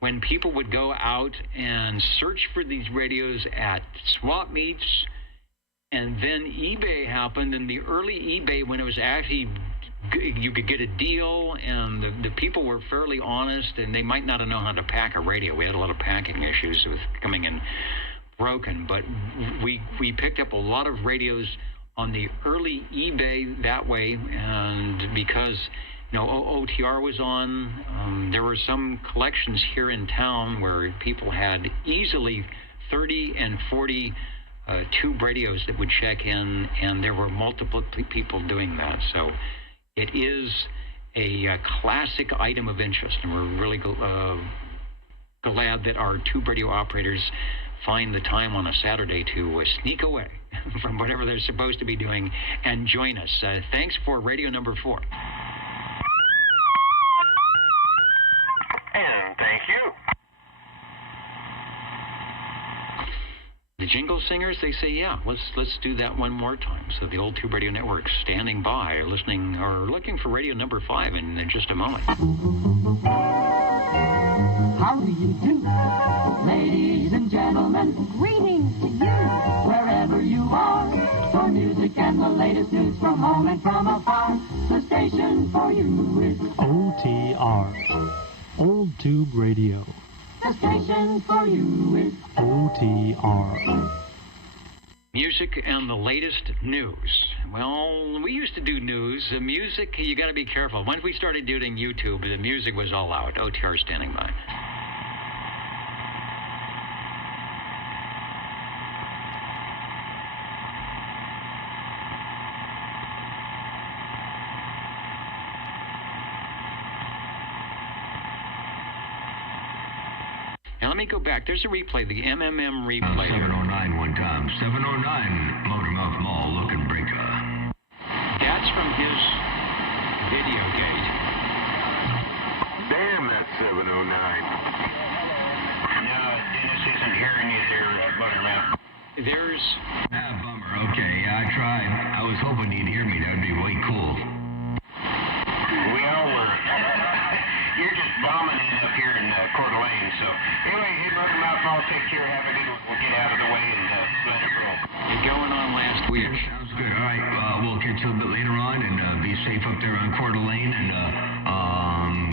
when people would go out and search for these radios at swap meets, and then eBay happened, and the early eBay, when it was actually, you could get a deal, and the people were fairly honest, and they might not have known how to pack a radio. We had a lot of packing issues with coming in broken, but we picked up a lot of radios on the early eBay that way, and because OTR was on. There were some collections here in town where people had easily 30 and 40 tube radios that would check in, and there were multiple people doing that. So it is a classic item of interest, and we're really glad that our tube radio operators find the time on a Saturday to sneak away from whatever they're supposed to be doing and join us. Thanks for radio number 4. And thank you. The jingle singers, they say, yeah, let's do that one more time. So the old Tube Radio Network standing by, listening or looking for radio number 5 in just a moment. How do you do, ladies and gentlemen? Greetings to you, wherever you are. For music and the latest news from home and from afar, the station for you is OTR, Old Tube Radio. The station for you is OTR. Music and the latest news. Well, we used to do news. Music, you got to be careful. Once we started doing YouTube, the music was all out. OTR standing by. Now, let me go back. There's a replay, the MMM replay. 709 one time. 709 Motormouth Mall looking breaker. That's from his video gate. Damn, that's 709. No, Dennis isn't hearing you there, Motormouth. There's... bummer. Okay, I tried. I was hoping he'd hear me. That would be way cool. We all were. You're just dominant up here in Coeur d'Alene, so anyway, hey, Motormouth, I'll take care. Have a good one. We'll get out of the way and let it roll. Going on last week. Sounds good. All right, we'll catch you a little bit later on, and be safe up there on Coeur d'Alene, and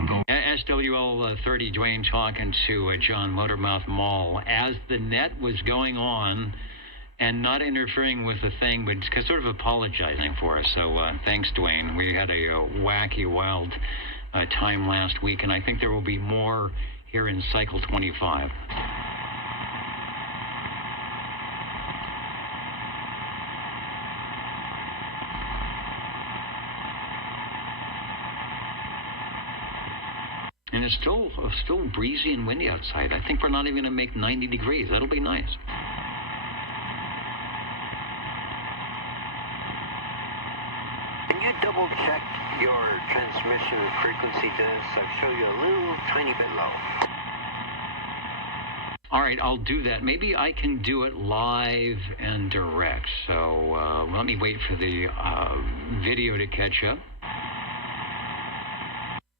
go. SWL 30, Dwayne talking to John, Motormouth Mall, as the net was going on and not interfering with the thing, but sort of apologizing for us. So thanks, Dwayne. We had a wacky, wild time last week, and I think there will be more here in cycle 25. And it's still breezy and windy outside. I think we're not even going to make 90 degrees. That'll be nice. Can you double check your transmission frequency, Dennis? I've shown you a little tiny bit low. All right, I'll do that. Maybe I can do it live and direct. So let me wait for the video to catch up.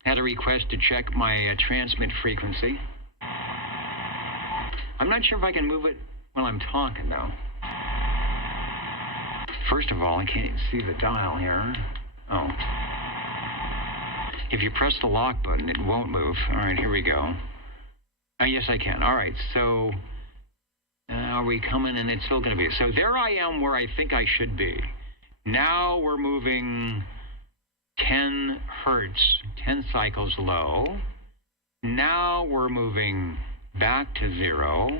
Had a request to check my transmit frequency. I'm not sure if I can move it while I'm talking, though. First of all, I can't even see the dial here. Oh. If you press the lock button, it won't move. All right, here we go. Oh, yes, I can. All right, so are we coming? And it's still going to be. So there I am where I think I should be. Now we're moving 10 hertz, 10 cycles low. Now we're moving back to 0.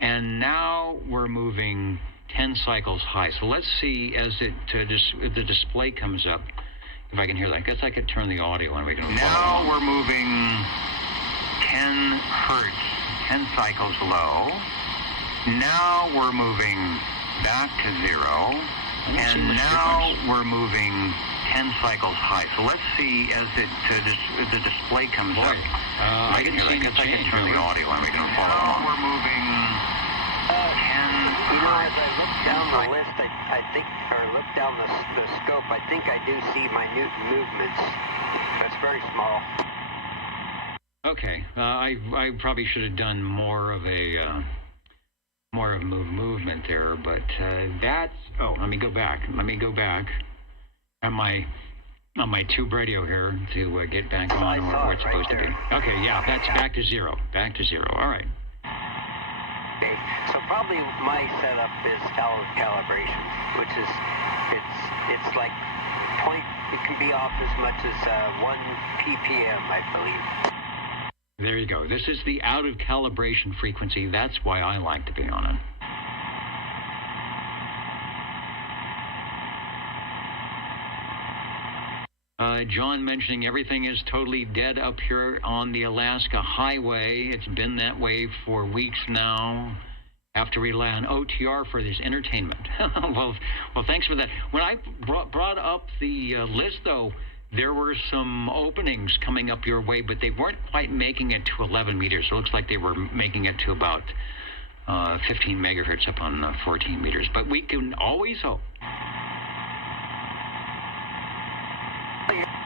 And now we're moving 10 cycles high. So let's see as the display comes up, if I can hear that. I guess I could turn the audio and we can follow. Now we're moving 10 hertz, 10 cycles low. Now we're moving back to 0. And now we're moving 10 cycles high. So let's see as the display comes up. I can hear that. I guess I can turn the audio and we can follow along. Now we're moving 10 You know, as I look down the list, I think, or look down the scope, I think I do see minute movements. That's very small. Okay, I probably should have done more of a movement there, but that's. Oh, let me go back. On my tube radio here to get back on where it's supposed to be. Okay, yeah, that's back to 0. Back to 0. All right. Okay, so probably my setup is out of calibration, which is it's like it can be off as much as 1 ppm, I believe. There you go. This is the out of calibration frequency. That's why I like to be on it. John mentioning everything is totally dead up here on the Alaska Highway. It's been that way for weeks now. Have to rely on OTR for this entertainment. well, thanks for that. When I brought up the list, though, there were some openings coming up your way, but they weren't quite making it to 11 meters. So it looks like they were making it to about 15 megahertz up on 14 meters. But we can always hope.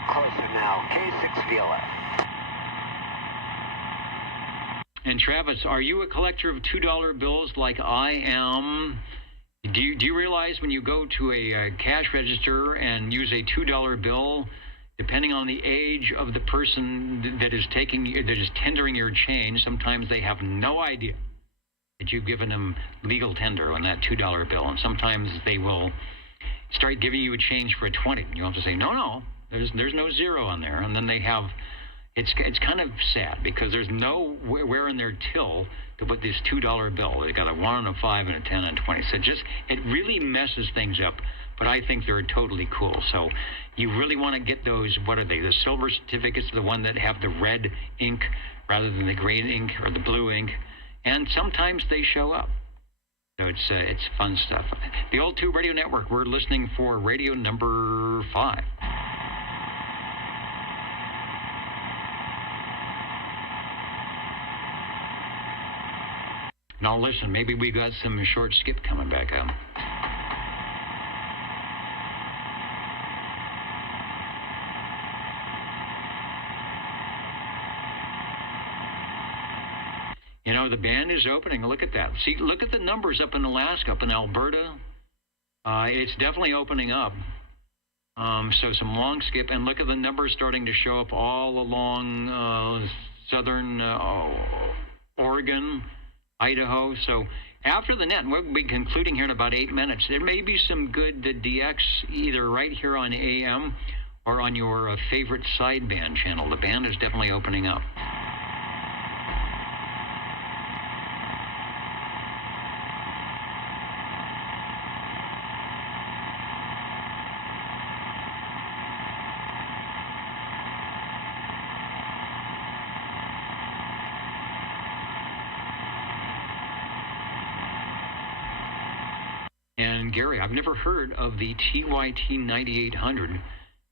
Closer now, K6VLF. And Travis, are you a collector of $2 bills like I am? Do you realize when you go to a cash register and use a $2 bill, Depending on the age of the person that is tendering your change, sometimes they have no idea that you've given them legal tender on that $2 bill, and sometimes they will start giving you a change for a 20. You have to say, no, there's no zero on there, and then they have. It's kind of sad because there's nowhere in their till to put this $2 bill. They got a 1 and a 5 and a 10 and a 20. So it really messes things up. But I think they're totally cool. So you really want to get those, what are they? The silver certificates, the one that have the red ink rather than the green ink or the blue ink. And sometimes they show up. So it's fun stuff. The Old Tube Radio Network, we're listening for radio number 5. Now listen, maybe we got some short skip coming back up. You know, the band is opening. Look at that. See, look at the numbers up in Alaska, up in Alberta. It's definitely opening up. So some long skip, and look at the numbers starting to show up all along southern Oregon, Idaho. So after the net, and we'll be concluding here in about 8 minutes, there may be some good DX either right here on AM or on your favorite sideband channel. The band is definitely opening up. And Gary, I've never heard of the TYT 9800.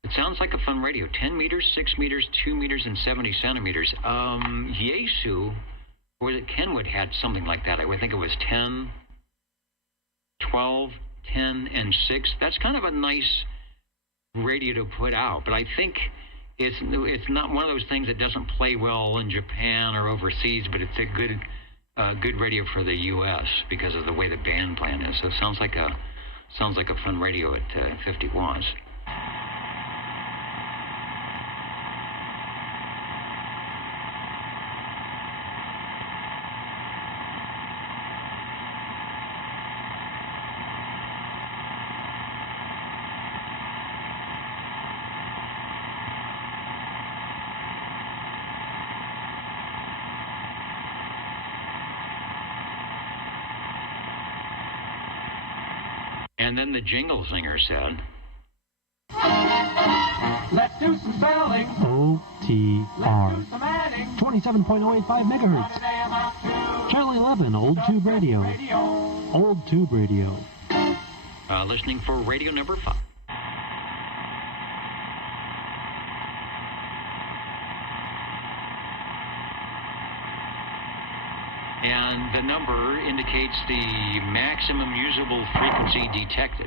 It sounds like a fun radio. 10 meters, 6 meters, 2 meters, and 70 centimeters. Yaesu, or was it Kenwood, had something like that. I would think it was 10, 12, 10, and 6. That's kind of a nice radio to put out, but I think it's not one of those things that doesn't play well in Japan or overseas, but it's a good radio for the U.S. because of the way the band plan is. So it sounds like a fun radio at 50 watts. And then the jingle singer said, Let's do some spelling. OTR. 27.085 megahertz. Channel 11, Old Tube Radio. Old Tube Radio. Listening for radio number 5. And the number indicates the maximum usable frequency detected.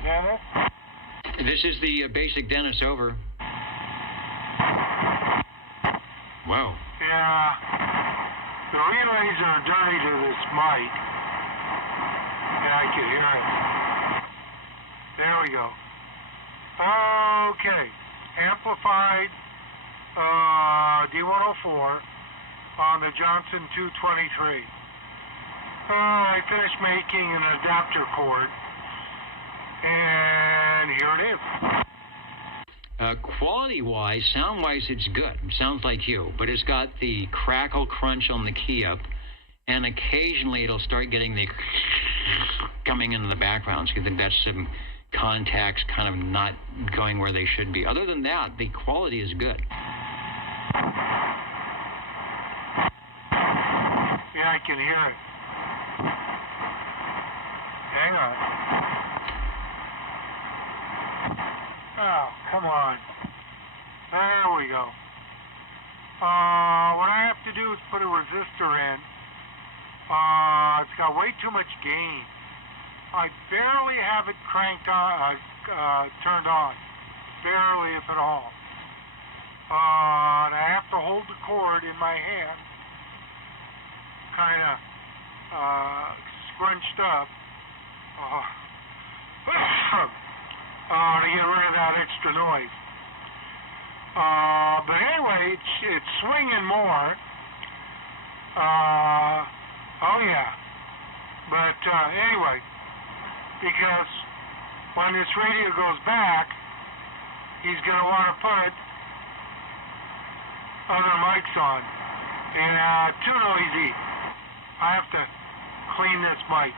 This is the basic Dennis, over. Wow. Yeah. The relays are dirty to this mic. Yeah, I can hear it. There we go. Okay. Amplified D104 on the Johnson 223. I finished making an adapter cord, and here it is. Quality-wise, sound-wise, it's good. It sounds like you, but it's got the crackle crunch on the key up, and occasionally it'll start getting the coming into the background. So I think that's some contacts kind of not going where they should be. Other than that, the quality is good. Yeah, I can hear it. Hang on. Oh, come on. There we go. What I have to do is put a resistor in. It's got way too much gain. I barely have it cranked on, turned on. Barely, if at all. And I have to hold the cord in my hand, kind of scrunched up, to get rid of that extra noise. But anyway, it's swinging more. Oh yeah. But anyway, because when this radio goes back, he's going to want to put other mics on. And too noisy. I have to clean this mic.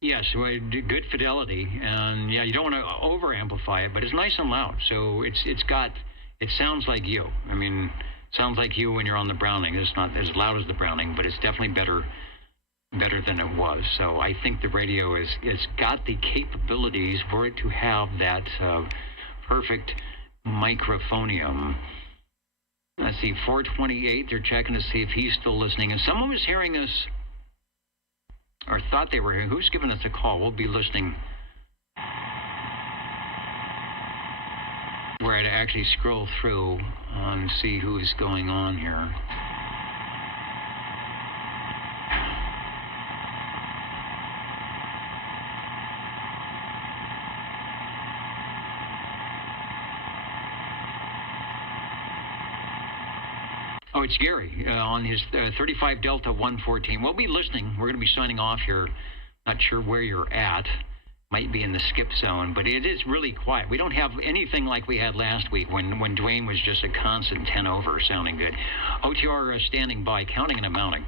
Yes, well, good fidelity, and yeah, you don't want to over amplify it, but it's nice and loud. So it sounds like you. I mean, it sounds like you when you're on the Browning. It's not as loud as the Browning, but it's definitely better than it was. So I think the radio it's got the capabilities for it to have that perfect microphonium. Let's see, 428. They're checking to see if he's still listening, and someone was hearing us. Or thought they were here. Who's giving us a call? We'll be listening. Where I'd actually scroll through and see who is going on here. Oh, it's Gary on his 35 Delta 114. We'll be listening. We're going to be signing off here. Not sure where you're at. Might be in the skip zone, but it is really quiet. We don't have anything like we had last week when Dwayne was just a constant 10 over, sounding good. OTR standing by, counting and amounting.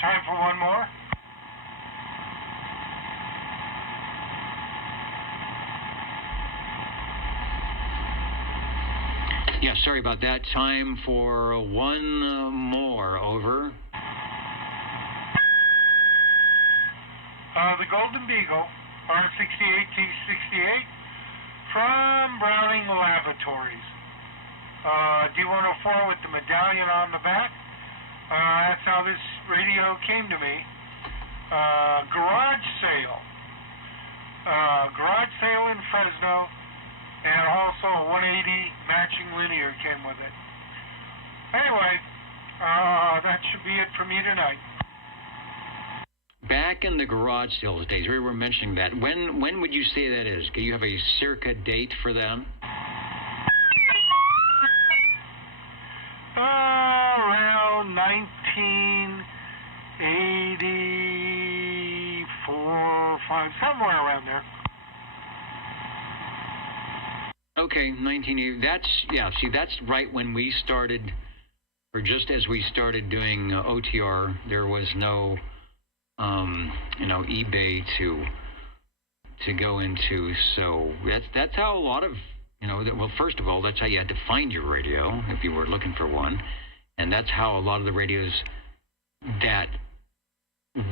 Time for one more. Yeah, sorry about that. Time for one more. Over. The Golden Beagle, R68T68, from Browning Laboratories. D104 with the medallion on the back. That's how this radio came to me. Garage sale. Garage sale in Fresno, and also a 180 matching linear came with it. Anyway, that should be it for me tonight. Back in the garage sales days, we were mentioning that. When would you say that is? Do you have a circa date for them? Around 1984, 5, somewhere around there. Okay, 1980. That's right when we started, or just as we started doing OTR. There was no, eBay to go into. So that's how a lot of, well, first of all, that's how you had to find your radio if you were looking for one, and that's how a lot of the radios that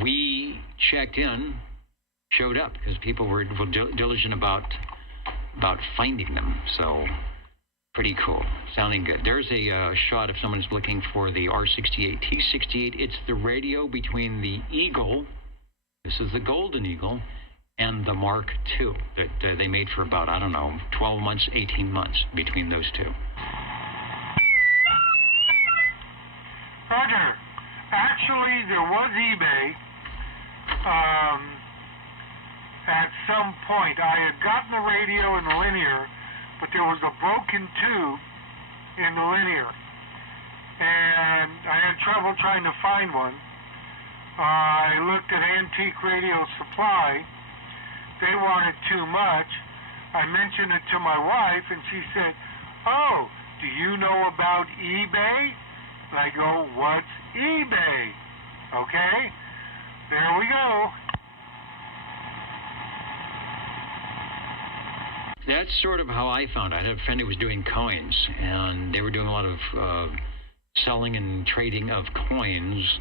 we checked in showed up, because people were diligent about finding them. So pretty cool, sounding good. There's a shot if someone's looking for the R68T68. It's the radio between the Eagle, this is the Golden Eagle, and the Mark II that they made for about, 12 months, 18 months between those two. Roger. Actually, there was eBay. At some point, I had gotten the radio in the linear, but there was a broken tube in the linear, and I had trouble trying to find one. I looked at Antique Radio Supply. They wanted too much. I mentioned it to my wife, and she said, "Oh, do you know about eBay?" And I go, "What's eBay?" Okay, there we go. That's sort of how I found out. I had a friend who was doing coins, and they were doing a lot of selling and trading of coins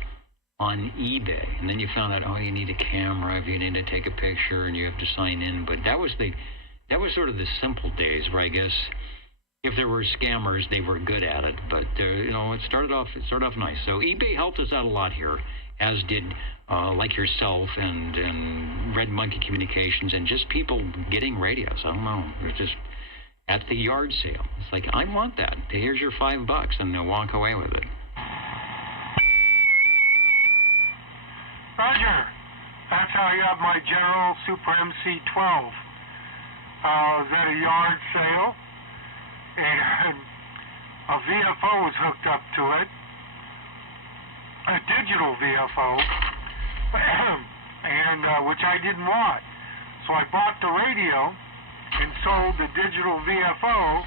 on eBay. And then you found out, you need a camera, if you need to take a picture, and you have to sign in. But that was sort of the simple days where I guess if there were scammers, they were good at it. But it started off nice. So eBay helped us out a lot here, as did like yourself and Red Monkey Communications, and just people getting radios. I don't know. at the yard sale. It's like, I want that. Here's your $5, and they'll walk away with it. Roger. That's how I got my General Super MC-12. I was at a yard sale, and a VFO was hooked up to it, a digital VFO, and which I didn't want. So I bought the radio and sold the digital VFO.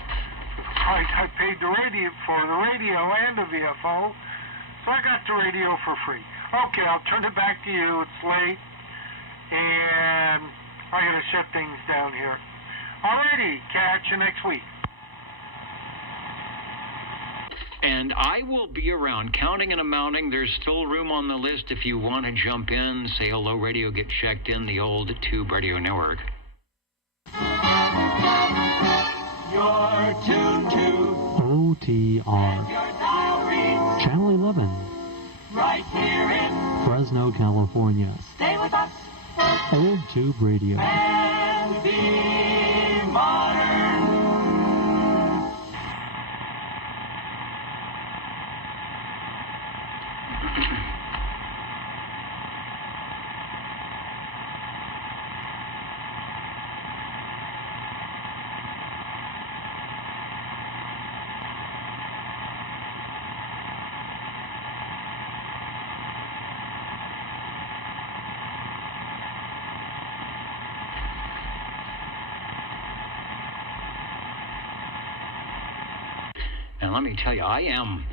I paid the radio for the radio and the VFO, so I got the radio for free. Okay, I'll turn it back to you. It's late, and I gotta shut things down here. Alrighty, catch you next week. And I will be around, counting and amounting. There's still room on the list if you want to jump in, say hello radio, get checked in, the old Tube Radio Network. You're tuned to OTR. your dial reads Channel 11, right here in Fresno, California. Stay with us Old Tube Radio. and be modern. And let me tell you, I am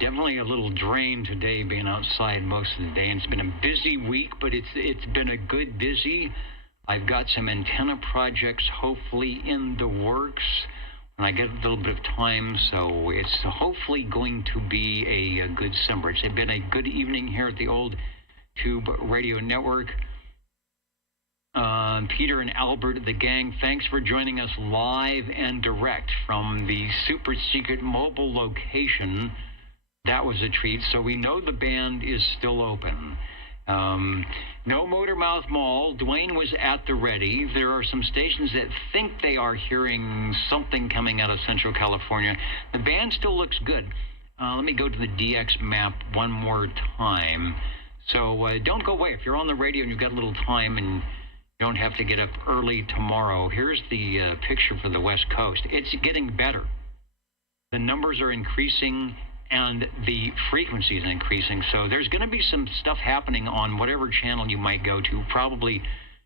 definitely a little drained today, being outside most of the day. And it's been a busy week, but it's been a good busy. I've got some antenna projects hopefully in the works when I get a little bit of time. So it's hopefully going to be a good summer. It's been a good evening here at the Old Tube Radio Network. Peter and Albert, the gang, thanks for joining us live and direct from the super secret mobile location. That was a treat. So we know the band is still open. No Motormouth Mall. Dwayne was at the ready. There are some stations that think they are hearing something coming out of Central California. The band still looks good. Let me go to the DX map one more time. So don't go away. If you're on the radio and you've got a little time and you don't have to get up early tomorrow, here's the picture for the West Coast. It's getting better. The numbers are increasing and the frequency is increasing. So there's going to be some stuff happening on whatever channel you might go to. Probably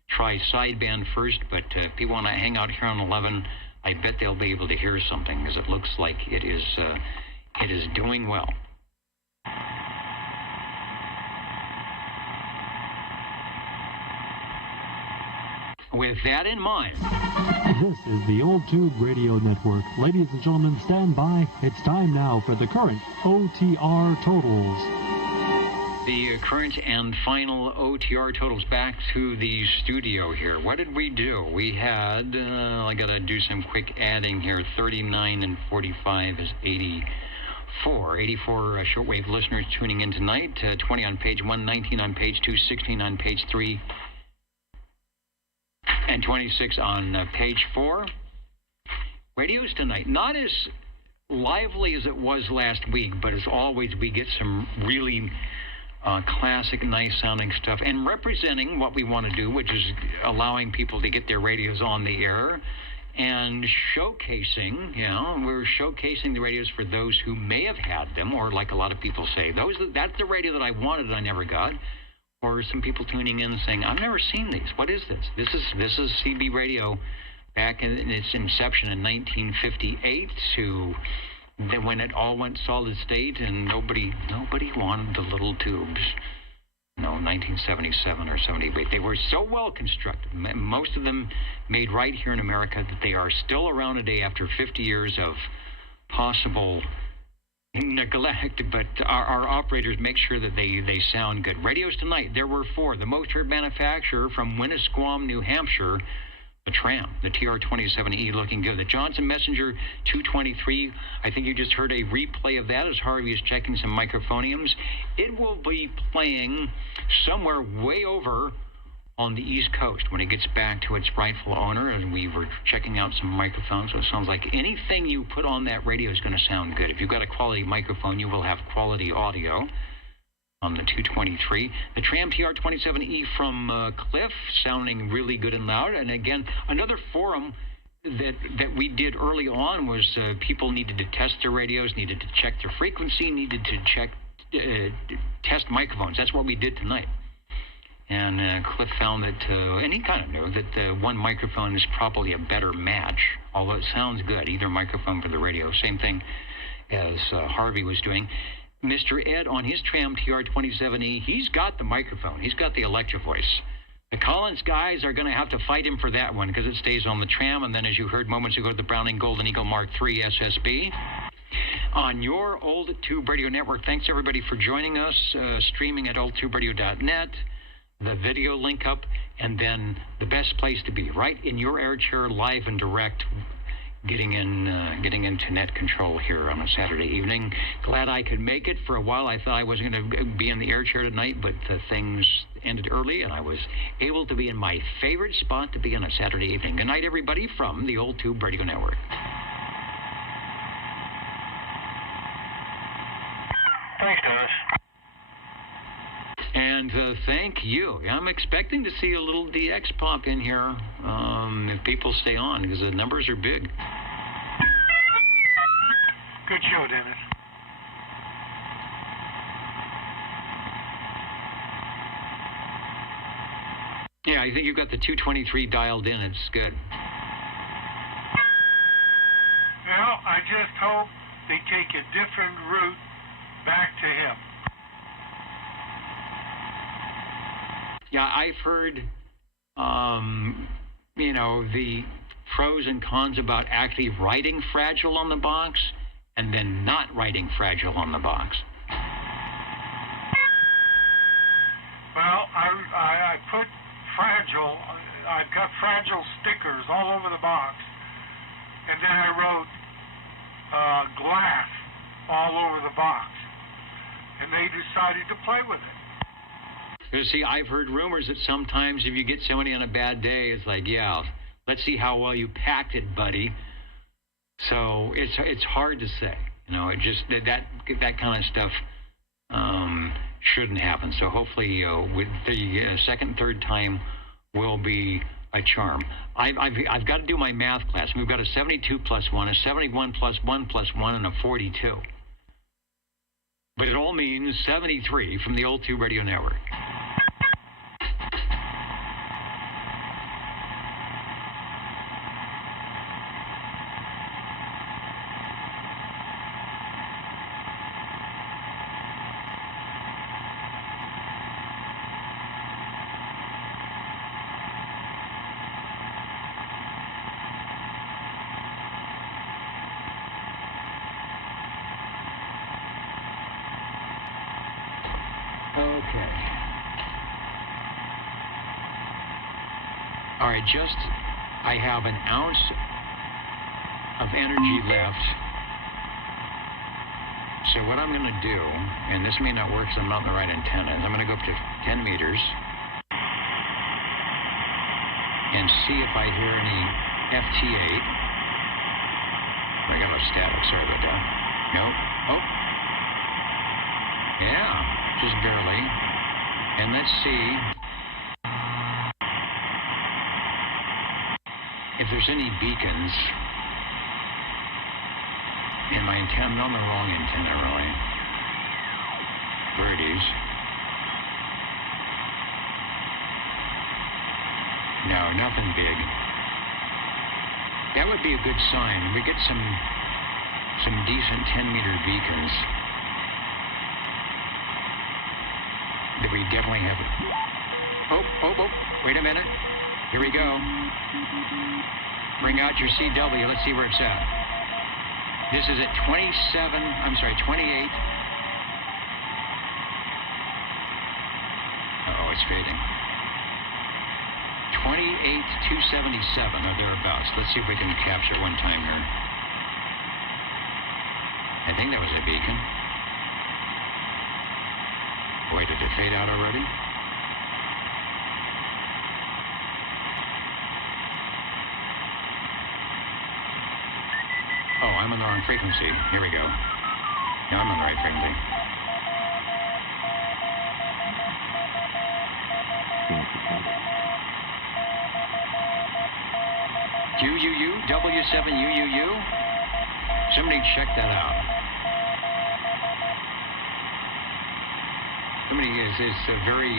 try sideband first, but if people want to hang out here on 11, I bet they'll be able to hear something, as it looks like it is doing well. With that in mind, This is the Old Tube Radio Network. Ladies and gentlemen, stand by. It's time now for the current OTR totals. the current and final OTR totals. Back to the studio here. What did we do? We had, I got to do some quick adding here. 39 and 45 is 84. 84 shortwave listeners tuning in tonight. 20 on page 1, 19 on page 2, 16 on page 3, and 26 on page 4. Radios tonight, not as lively as it was last week, but as always, we get some really classic, nice-sounding stuff, and representing what we want to do, which is allowing people to get their radios on the air, and showcasing, we're showcasing the radios for those who may have had them, or like a lot of people say, that's the radio that I wanted and I never got. Or some people tuning in and saying, I've never seen these. What is this? This is CB radio back in its inception in 1958 to when it all went solid state and nobody wanted the little tubes. No, 1977 or 78. They were so well constructed, most of them made right here in America, that they are still around today after 50 years of possible neglect, but our operators make sure that they sound good. Radios tonight, there were 4. The most heard manufacturer from Winnisquam, New Hampshire, the Tram, the TR27E, looking good. The Johnson Messenger 223, I think you just heard a replay of that as Harvey is checking some microphoniums. It will be playing somewhere way over on the East Coast when it gets back to its rightful owner, and we were checking out some microphones. So it sounds like anything you put on that radio is going to sound good. If you've got a quality microphone, you will have quality audio on the 223. The Tram TR27E from Cliff, sounding really good and loud. And again, another forum that we did early on was people needed to test their radios, needed to check their frequency, needed to check test microphones. That's what we did tonight. And Cliff found that, and he kind of knew that one microphone is probably a better match, although it sounds good, either microphone for the radio. Same thing as Harvey was doing. Mr. Ed on his Tram TR27E, he's got the microphone. He's got the Electro Voice. The Collins guys are going to have to fight him for that one because it stays on the Tram. And then, as you heard moments ago, the Browning Golden Eagle Mark III SSB on your Old Tube Radio Network. Thanks, everybody, for joining us, streaming at oldtuberadio.net. The video link up, and then the best place to be, right in your air chair, live and direct, getting into net control here on a Saturday evening. Glad I could make it. For a while, I thought I wasn't going to be in the air chair tonight, but things ended early, and I was able to be in my favorite spot to be on a Saturday evening. Good night, everybody, from the Old Tube Radio Network. Thanks, Dennis. And thank you. I'm expecting to see a little DX pop in here if people stay on, because the numbers are big. Good show, Dennis. Yeah, I think you've got the 223 dialed in. It's good. Well, I just hope they take a different route back to him. Yeah, I've heard, the pros and cons about actually writing fragile on the box and then not writing fragile on the box. Well, I put fragile, I've got fragile stickers all over the box, and then I wrote glass all over the box, and they decided to play with it. You see, I've heard rumors that sometimes if you get somebody on a bad day, it's like, yeah, let's see how well you packed it, buddy. So it's hard to say. It just that kind of stuff shouldn't happen. So hopefully with the second and third time will be a charm. I've got to do my math class. We've got a 72 plus 1, a 71 plus 1 plus 1, and a 42. But it all means 73 from the Old Tube Radio Network. I have an ounce of energy left. So what I'm going to do, and this may not work because I'm not in the right antenna, is I'm going to go up to 10 meters and see if I hear any FT8. I got a static, sorry about that. Nope. Oh. Yeah, just barely. And let's see if there's any beacons in my antenna. I'm on the wrong antenna, really. There it is. No, nothing big. That would be a good sign. We get some decent 10-meter beacons. That we definitely have. Oh, wait a minute. Here we go. Bring out your CW. Let's see where it's at. This is at 28. Uh-oh, it's fading. 28,277 or thereabouts. Let's see if we can capture it one time here. I think that was a beacon. Wait, did it fade out already? I'm on the wrong frequency. Here we go. Now I'm on the right frequency. UUU, W7UUU. Somebody check that out. Somebody is a very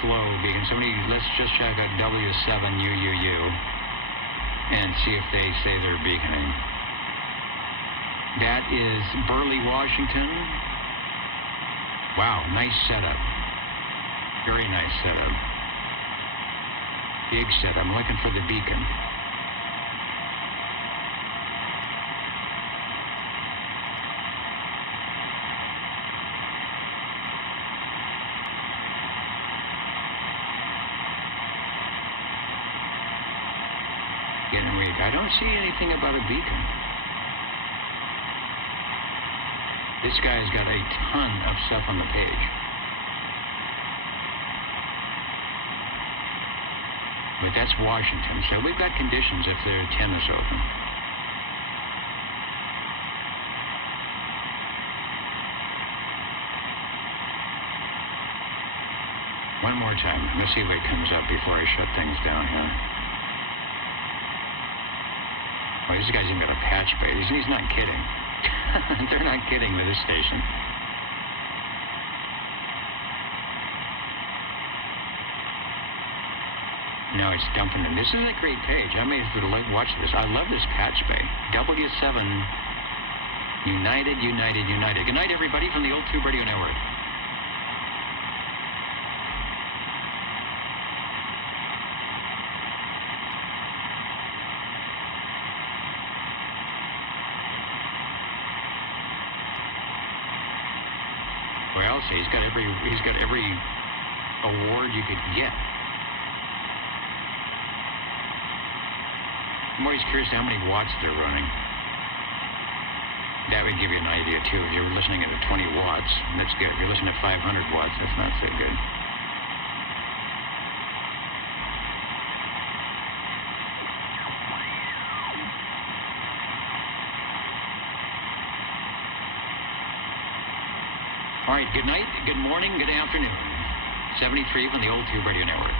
slow beacon. Somebody, let's just check out W7UUU and see if they say they're beaconing. That is Burley, Washington. Wow, nice setup. Very nice setup. Big setup. I'm looking for the beacon. Getting weak. I don't see anything about a beacon. This guy's got a ton of stuff on the page. But that's Washington, so we've got conditions if the antenna's open. One more time. Let's see if it comes up before I shut things down here. Oh, this guy's even got a patch bay. He's not kidding. They're not kidding with this station. No, it's dumping in. This is a great page. I may have to watch this. I love this patch bay. W7 United, United, United. Good night, everybody, from the Old Tube Radio Network. Well, see, he's got every award you could get. I'm always curious how many watts they're running. That would give you an idea, too. If you were listening at 20 watts, that's good. If you're listening at 500 watts, that's not so good. All right, good night, good morning, good afternoon. 73 from the Old Tube Radio Network.